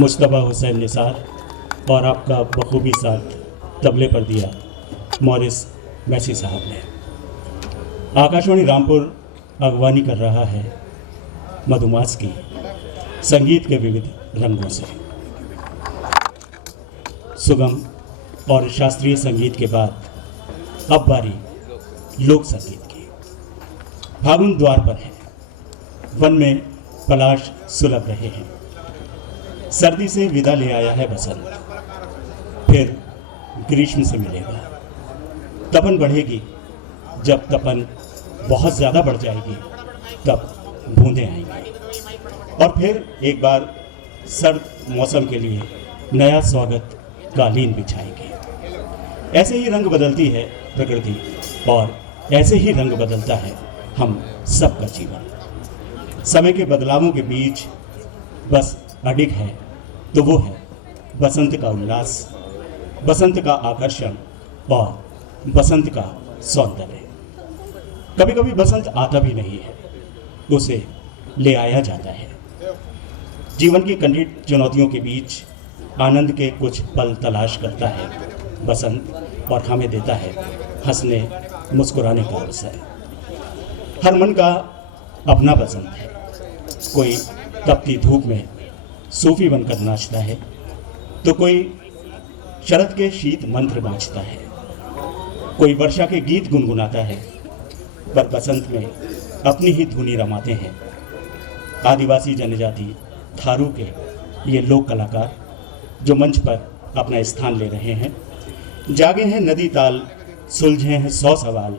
मुश्तबा हुसैन निसार और आपका बखूबी साथ तबले पर दिया मॉरिस मैसी साहब ने। आकाशवाणी रामपुर अगवानी कर रहा है मधुमास की संगीत के विविध रंगों से। सुगम और शास्त्रीय संगीत के बाद अब बारी लोक संगीत की। फागुन द्वार पर है, वन में पलाश सुलग रहे हैं, सर्दी से विदा ले आया है बसंत, फिर ग्रीष्म से मिलेगा। तपन बढ़ेगी, जब तपन बहुत ज़्यादा बढ़ जाएगी तब बूंदें आएंगी और फिर एक बार सर्द मौसम के लिए नया स्वागत कालीन बिछाएंगे। ऐसे ही रंग बदलती है प्रकृति और ऐसे ही रंग बदलता है हम सबका जीवन। समय के बदलावों के बीच बस अडिग है तो वो है बसंत का उल्लास, बसंत का आकर्षण और बसंत का सौंदर्य। कभी कभी बसंत आता भी नहीं है, उसे ले आया जाता है। जीवन की कठिन चुनौतियों के बीच आनंद के कुछ पल तलाश करता है बसंत और हमें देता है हंसने मुस्कुराने का अवसर। हर मन का अपना बसंत है। कोई तपती धूप में सूफी बनकर नाचता है तो कोई शरद के शीत मंत्र बाँचता है, कोई वर्षा के गीत गुनगुनाता है, पर बसंत में अपनी ही धुनी रमाते हैं आदिवासी जनजाति थारू के ये लोक कलाकार जो मंच पर अपना स्थान ले रहे हैं। जागे हैं नदी ताल, सुलझे हैं 100 सवाल,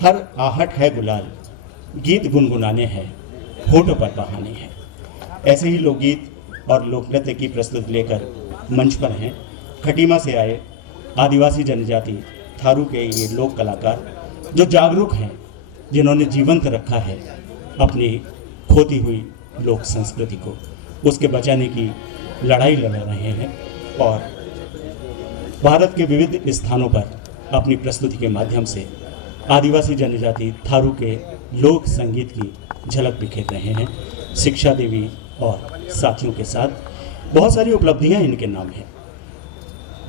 हर आहट है गुलाल, गीत गुनगुनाने हैं, होठों पर बहाने हैं। ऐसे ही लोकगीत और लोक नृत्य की प्रस्तुति लेकर मंच पर हैं खटीमा से आए आदिवासी जनजाति थारू के ये लोक कलाकार जो जागरूक हैं, जिन्होंने जीवंत रखा है अपनी खोती हुई लोक संस्कृति को, उसके बचाने की लड़ाई लड़ रहे हैं और भारत के विविध स्थानों पर अपनी प्रस्तुति के माध्यम से आदिवासी जनजाति थारू के लोक संगीत की झलक बिखेर रहे हैं। शिक्षा देवी और साथियों के साथ बहुत सारी उपलब्धियां इनके नाम हैं।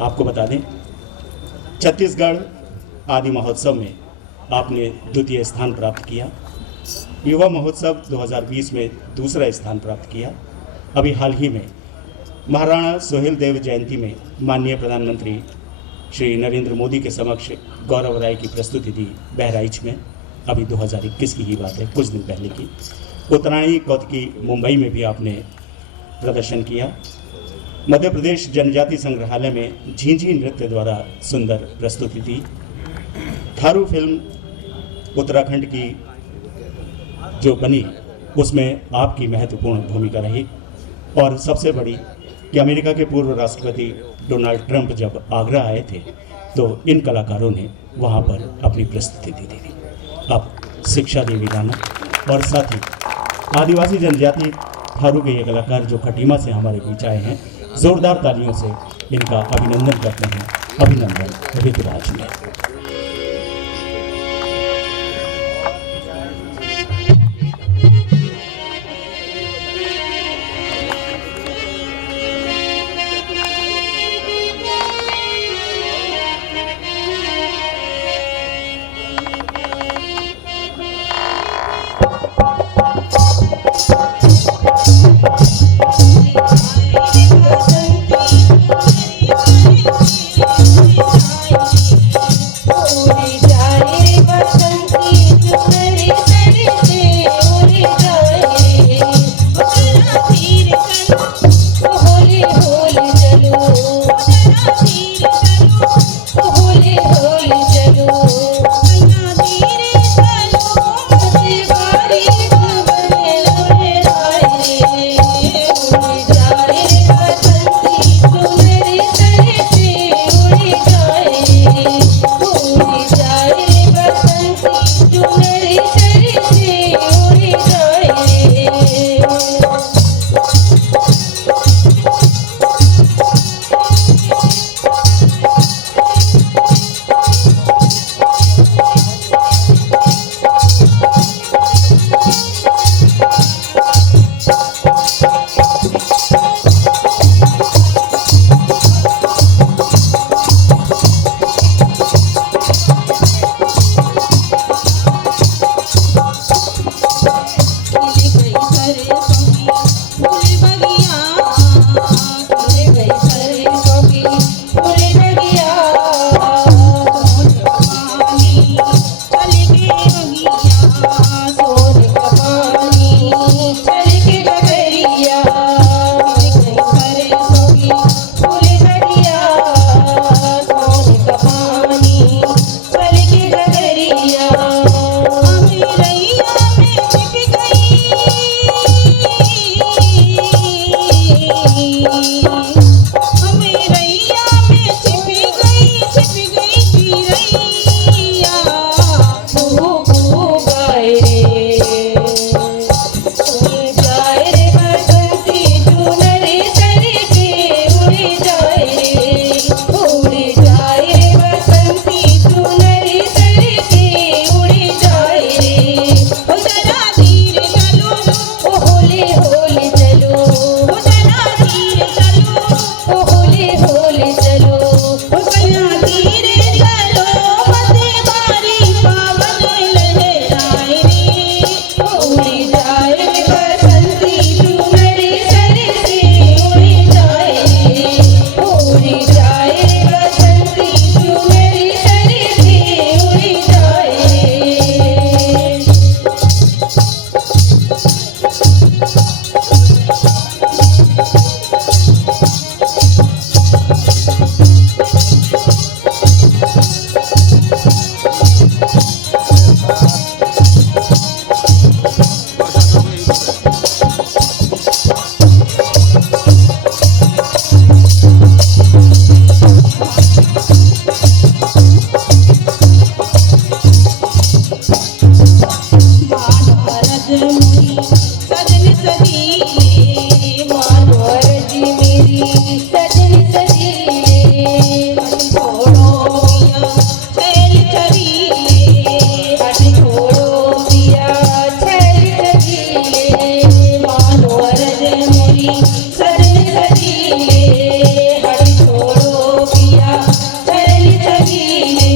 आपको बता दें, छत्तीसगढ़ आदि महोत्सव में आपने द्वितीय स्थान प्राप्त किया, युवा महोत्सव 2020 में दूसरा स्थान प्राप्त किया। अभी हाल ही में महाराणा सोहेल देव जयंती में माननीय प्रधानमंत्री श्री नरेंद्र मोदी के समक्ष गौरव राय की प्रस्तुति दी बहराइच में। अभी 2021 की ही बात है, कुछ दिन पहले की। उत्तरायणी कौतकी मुंबई में भी आपने प्रदर्शन किया। मध्य प्रदेश जनजाति संग्रहालय में झींझी नृत्य द्वारा सुंदर प्रस्तुति दी। थारू फिल्म उत्तराखंड की जो बनी उसमें आपकी महत्वपूर्ण भूमिका रही और सबसे बड़ी कि अमेरिका के पूर्व राष्ट्रपति डोनाल्ड ट्रंप जब आगरा आए थे तो इन कलाकारों ने वहां पर अपनी प्रस्तुति दी थी। अब शिक्षा देवी गाना और साथ ही आदिवासी जनजाति थारू के ये कलाकार जो खटीमा से हमारे बीच आए हैं, जोरदार तालियों से इनका अभिनंदन करते हैं। अभिनंदन ऋतुराज में। मोरी सजन सजीले मानो अर्जी मेरी सजन सजीले छोड़ो पिया छैल छबीले हट छोड़ो पिया छैल छबीले मानो अर्जी मोरी सजन सजीले हट छोड़ो पिया छैल छबीले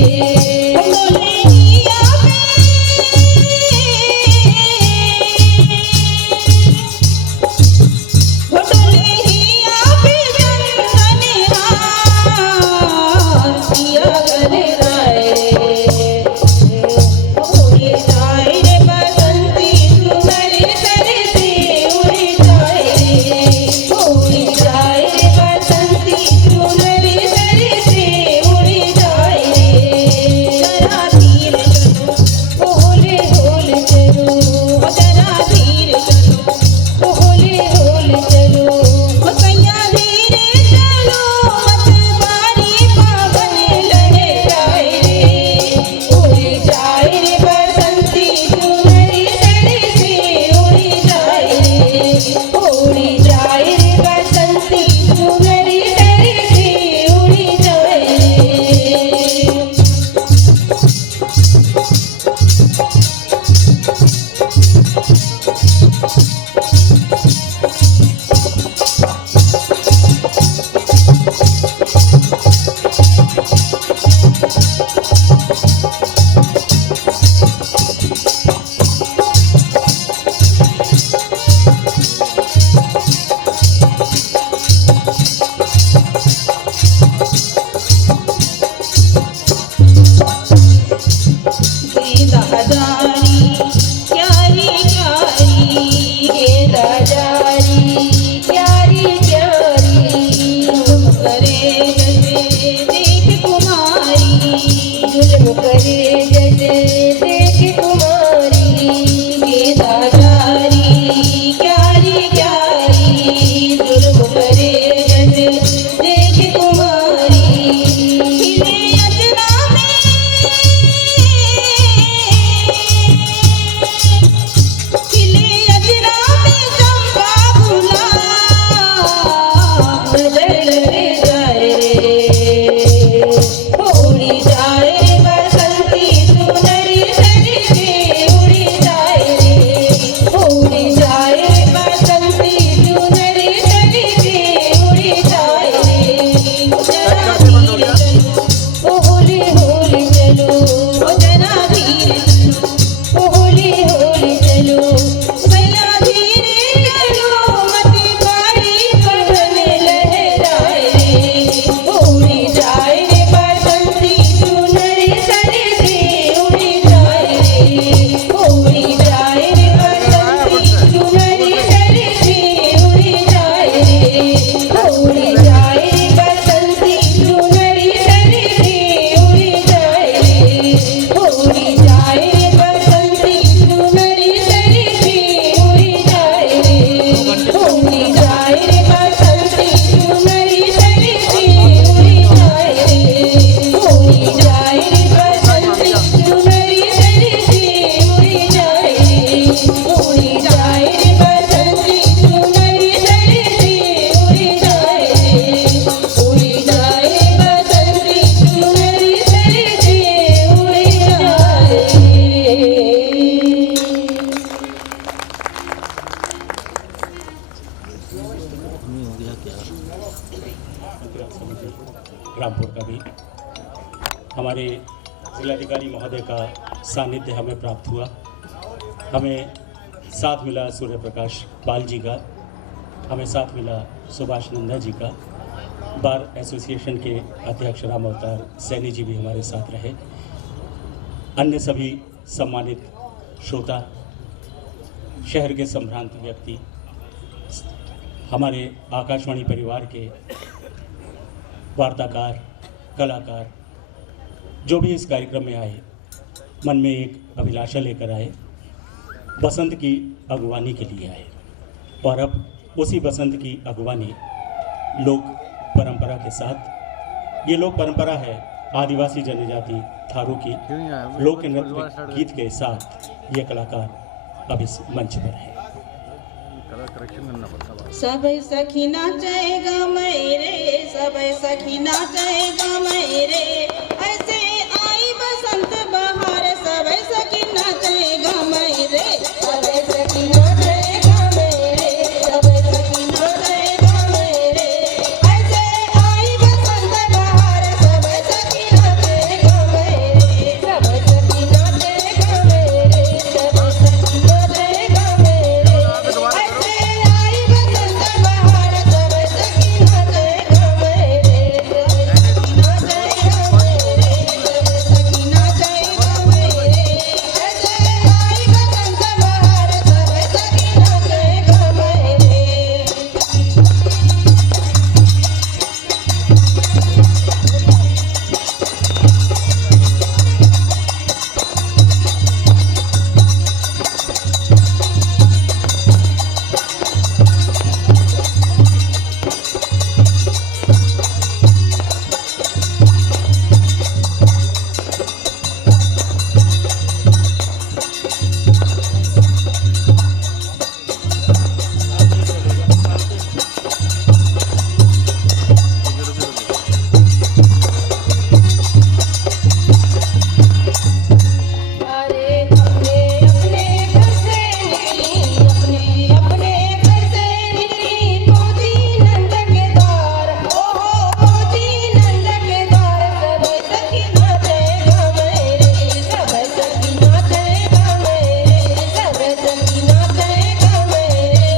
रामपुर का भी हमारे जिलाधिकारी महोदय का सानिध्य हमें प्राप्त हुआ। हमें साथ मिला सूर्य प्रकाश पाल जी का, हमें साथ मिला सुभाष नंदा जी का, बार एसोसिएशन के अध्यक्ष राम अवतार सैनी जी भी हमारे साथ रहे। अन्य सभी सम्मानित श्रोता, शहर के संभ्रांत व्यक्ति, हमारे आकाशवाणी परिवार के वार्ताकार, कलाकार, जो भी इस कार्यक्रम में आए, मन में एक अभिलाषा लेकर आए, बसंत की अगवानी के लिए आए। और अब उसी बसंत की अगवानी लोक परंपरा के साथ, ये लोक परंपरा है आदिवासी जनजाति थारू की। लोक नृत्य गीत के साथ ये कलाकार अब इस मंच पर है। सब सखी नाचेगा मेरे, सब सखी नाचेगा मेरे, ऐसे आई बसंत बहार, सब सखी नाचेगा मेरे, सब सखी नाचेगा मेरे, सब सखी नाचेगा मेरे, ऐसे आई बसंत बहार, सब सखी नाचेगा मेरे, सब सखी नाचेगा मेरे, सब सखी नाचेगा मेरे, ऐसे आई बसंत बहार, सब सखी नाचेगा मेरे, सब सखी नाचेगा मेरे, सब सखी नाचेगा मेरे, ऐसे आई बसंत बहार, सब सखी नाचेगा मेरे। अरे अपने अपने घर से निकली, अपने अपने घर से निकली, पहुंची नंद के द्वार, ओहो पहुंची नंद के द्वार, सब सखी नाचेगा मेरे, सब सखी नाचेगा मेरे, सब सखी नाचेगा मेरे,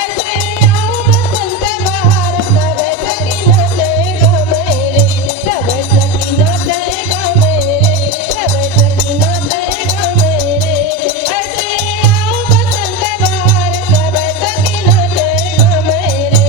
ऐसे आओ बसंत बहार, सब सखी नाचेगा मेरे, सब सखी नाचेगा मेरे, सब सखी नाचेगा मेरे, ऐसे आओ बसंत बहार, सब सखी नाचेगा मेरे।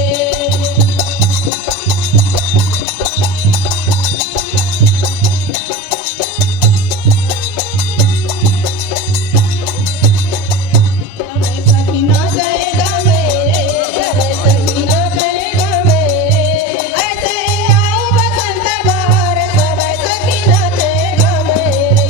सब सखी नाचेगा मेरे, सब सखी नाचेगा मेरे, ऐसे आओ बसंत बहार, सब सखी नाचेगा मेरे।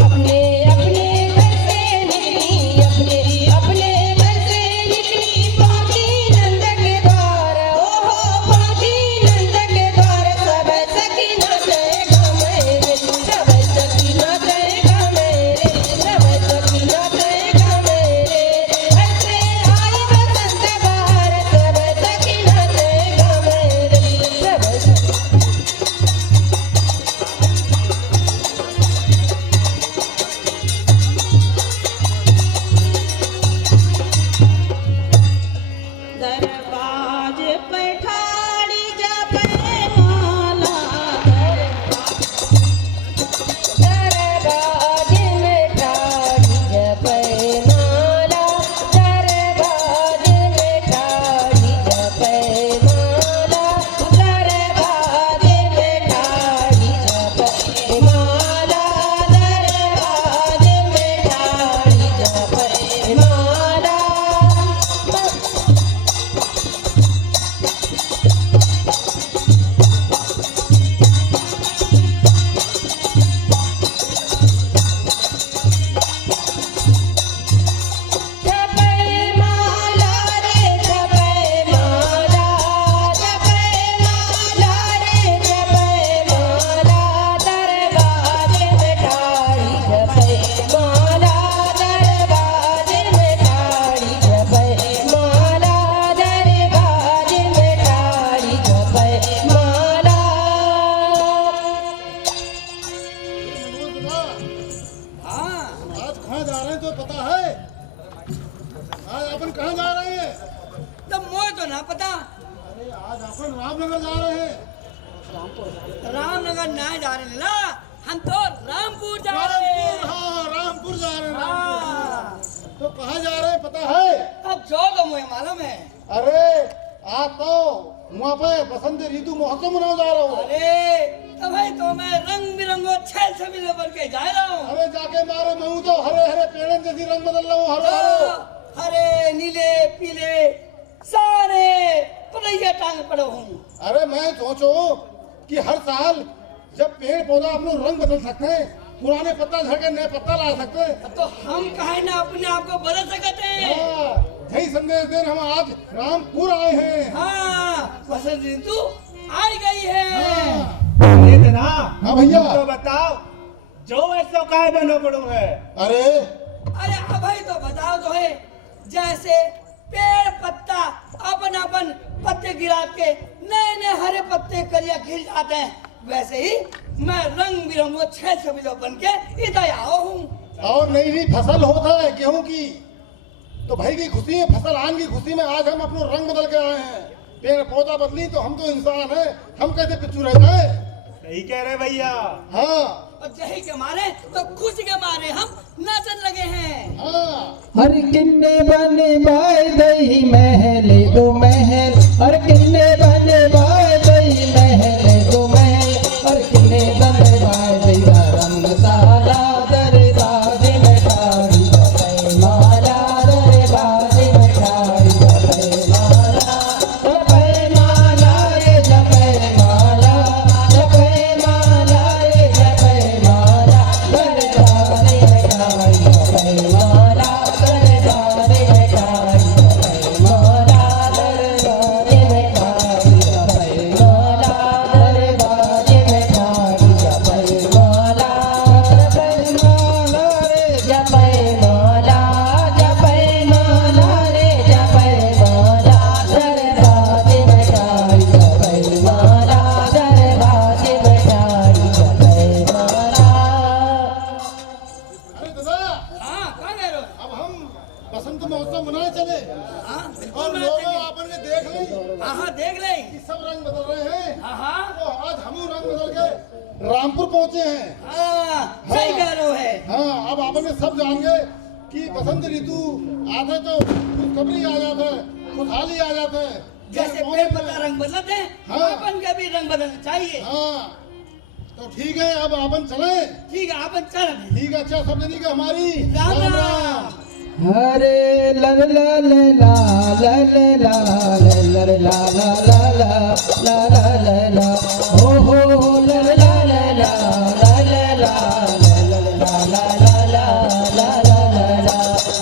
अपने अपने घर से निकली, अपने अपने घर से निकली, पहुंची नंद के द्वार, ओहो पहुंची नंद के द्वार, सब सखी नाचेगा मेरे, सब सखी नाचेगा मेरे, सब सखी नाचेगा मेरे, ऐसे आई बसंत बहार, सब सखी नाचेगा मेरे, सब दरबाज पे ठाड़ी जपे माला, दरबाज में ठाड़ी जपे माला, दरबाज में ठाड़ी जपे माला, दरबाज में ठाड़ी जपे माला, दरबाज में ठाड़ी जपे माला। जपे माला रे जपे माला, जपे माला रे जपे माला, दरबाज में ठाड़ी जपे माला, दरबाज में ठाड़ी जपे माला, दरबाज में ठाड़ी जपे माला। हाँ, आज कहाँ जा रहे हैं तो पता है? आज अपन कहाँ जा रहे हैं? तब मोए तो ना पता। अरे आज अपन रामनगर जा रहे हैं। रामनगर ना जा रहे ला, हम तो रामपुर जा रहे हैं। रामपुर, हाँ रामपुर जा रहे हैं। हाँ, तो कहाँ जा रहे हैं पता है? अब जो तो मुझे मालूम है। अरे आज तो वहाँ पे बसंत ऋतु महोत्सव मनाने जा रहा हूँ। अरे तो भाई तो मैं रंग बिरंगो छेल छबीले बन के जा रहा हूँ। अरे जाके मारे मैं तो हरे हरे पेड़न जैसी रंग बदल रहा हूँ। हरे हरे हरे नीले पीले सारे वही टांग पड़ो हूँ। अरे मैं सोचो कि हर साल जब पेड़ पौधा अपना रंग बदल सकते हैं, पुराने पत्ता झड़ के नए पत्ता ला सकते हैं, तो हम कहे ना अपने आप को बदल सकते हैं। यही संदेश देकर हम आज रामपुर आए हैं। हाँ, बसंत ऋतु आई गई है। हाँ भैया, तो बताओ जो ऐसा काय बनो पड़ो है। अरे अभी तो बताओ तो है, जैसे पेड़ पत्ता अपन अपन पत्ते गिरा के नए नए हरे पत्ते करिया खिल जाते हैं, वैसे ही मैं रंग बिरंगो 6 छबिलो बन के इधर आया हूँ। और नई नई फसल होता है गेहूं की, तो भाई की खुशी है, फसल आने की खुशी में आज हम अपना रंग बदल के आए हैं। पेड़ पौधा बदली तो हम तो इंसान हैं, हम कैसे पिछू रह जाए। सही कह रहे भैया। हाँ, और यही के मारे तो खुशी के मारे हम नाचन लगे हैं। हाँ, हर किन्ने बने बाय दही महल दो महल, हर किन्ने बने बाय दही महल दो महल, हर किन्ने बने बाय दही धर्मशाला दरबार में ठाड़ी जपै माला, दरबार में ठाड़ी जपै माला, जपै माला रे जपै माला, जपै माला रे जपै माला, दरबार में ठाड़ी जपै माला, दरबार में ठाड़ी जपै माला, दरबार में ठाड़ी जपै माला, दरबार में ठाड़ी जपै माला, जपै माला रे जपै माला, जपै माला रे जपै माला, दरबार में ठाड़ी जपै माला, दरबार में ठाड़ी जपै माला। अरे दादा, हाँ, कहाँ गए रहो? अब हम बसंत महोत्सव मनाने चले हाँ, और बिल्कुल मैं लोग देखेंगे। अपन के देख लें हाँ हाँ, देख ले। कि सब रंग बदल रहे हैं। हाँ हाँ तो आज हम रंग बदल के रामपुर पहुंचे हैं। हाँ, सही कह रहे हो है। हाँ, अब अपन सब जाएंगे कि बसंत ऋतु आते तो खुशखबरी आ जाता है, खुशहाली आ जाता है। जैसे पेड़ पत्ता रंग बदलते हैं, हाँ। अपन का भी रंग बदलना चाहिए। हाँ, तो ठीक है, अब अपन चले। ठीक है, अपन चल। ठीक है, अच्छा सब जनी का हमारी राम राम। हरे लल लल ला लल ला लल ला ला ला ला ला ला ला हो हो लल ला ला ला लल ला लल ला ला ला ला ला ला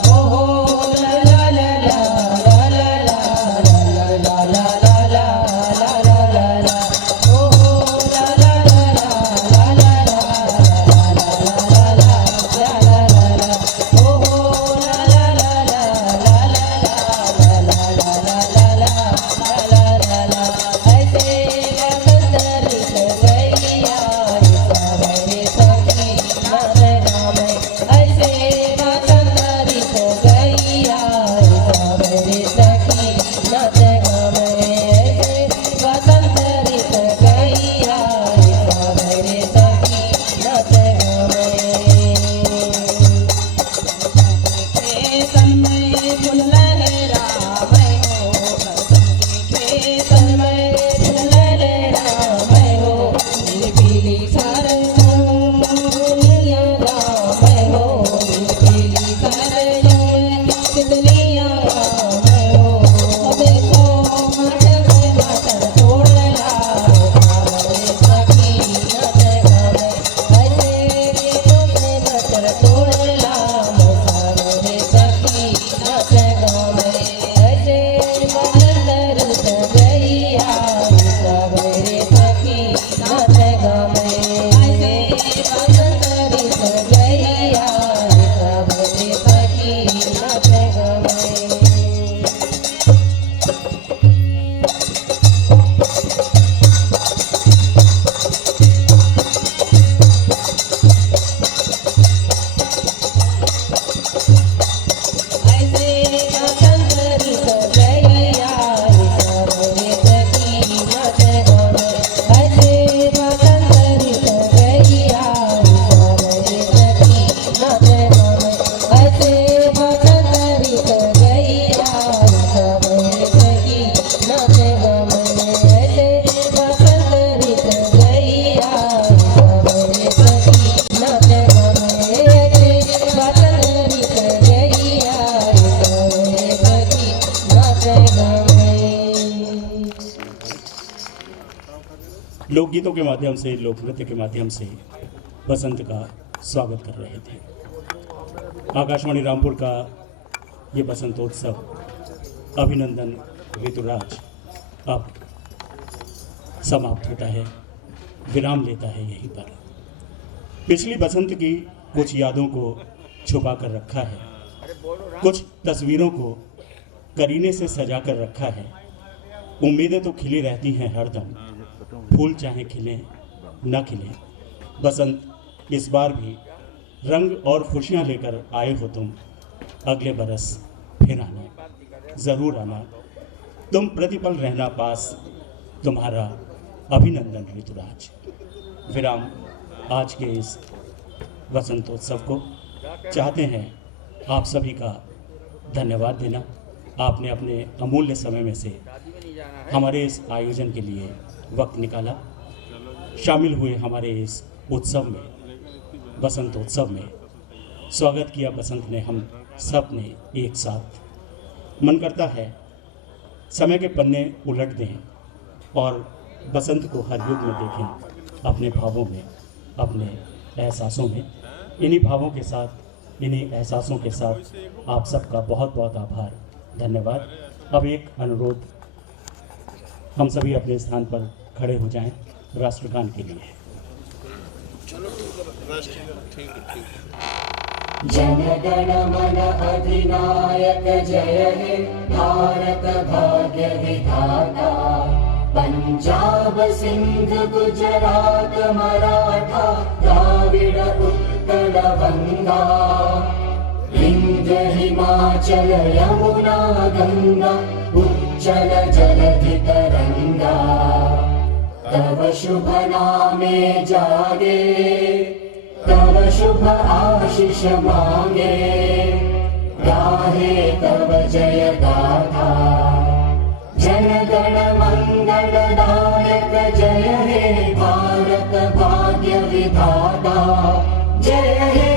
हो हो लल ला ला ला ला ला ला ला ला ला हो हो ला ला ला ला ला हो हो ला ला ऐसे बसंत ऋतु गैया सवेरे सखी नाच गावे, ऐसे बसंत ऋतु गैया सवेरे सखी नाच गावे, ऐसे बसंत ऋतु गैया सवेरे सखी नाच गावे। खेतन में फूल लहरावे हो, बसंत के खेतन में फूल लहरावे हो, नीली पीली सरसों दुनिया गावे हो, नीली पीली सरसों में तितलियां गावे हो। देखो मटर से मटर तोड़ लाओ, सावरे सखी नाच गावे, ऐसे गीतों से मटर तोड़ लाओ, सावरे सखी नाच गावे, ऐसे बसंत ऋतु गैया सवेरे सखी नाच गावे, ऐसे बसंत ऋतु गैया सवेरे सखी नाच गावे। ऐसे बसंत ऋतु गैया सवेरे सखी नाच गावे, ऐसे बसंत ऋतु गैया सवेरे सखी नाच गावे, ऐसे बसंत ऋतु गैया सवेरे सखी नाच गावे, ऐसे बसंत ऋतु गैया सवेरे सखी नाच गावे, ऐसे बसंत ऋतु गैया सवेरे सखी नाच गावे। लोकगीतों के माध्यम से, लोक नृत्य के माध्यम से बसंत का स्वागत कर रहे थे। आकाशवाणी रामपुर का ये बसंतोत्सव अभिनंदन ऋतुराज अब समाप्त होता है, विराम लेता है यहीं पर। पिछली बसंत की कुछ यादों को छुपा कर रखा है, कुछ तस्वीरों को करीने से सजा कर रखा है। उम्मीदें तो खिली रहती हैं हरदम, फूल चाहे खिलें न खिलें। बसंत इस बार भी रंग और खुशियां लेकर आए हो तुम। अगले बरस फिर आना, ज़रूर आना, तुम प्रतिपल रहना पास। तुम्हारा अभिनंदन ऋतुराज। विराम आज के इस वसंतोत्सव को चाहते हैं आप सभी का धन्यवाद देना। आपने अपने अमूल्य समय में से हमारे इस आयोजन के लिए वक्त निकाला, शामिल हुए हमारे इस उत्सव में, बसंतोत्सव में। स्वागत किया बसंत ने, हम सब ने एक साथ। मन करता है समय के पन्ने उलट दें और बसंत को हर युग में देखें, अपने भावों में, अपने एहसासों में। इन्हीं भावों के साथ, इन्हीं एहसासों के साथ आप सबका बहुत बहुत आभार, धन्यवाद। अब एक अनुरोध, हम सभी अपने स्थान पर खड़े हो जाएं राष्ट्रगान के लिए। जन गण मन अधिनायक जय हे भारत भाग्य विधाता। पंजाब सिंध गुजरात मराठा द्राविड़ उत्कल बंगा। विंध्य हिमाचल यमुना गंगा उच्चल जलधि तरंगा। तव शुभ नामे जागे, तव शुभ आशीष मांगे। गाहे तव जय गाथा, जन गण मंगल दायक जय हे भारत भाग्य विधाता। जय हे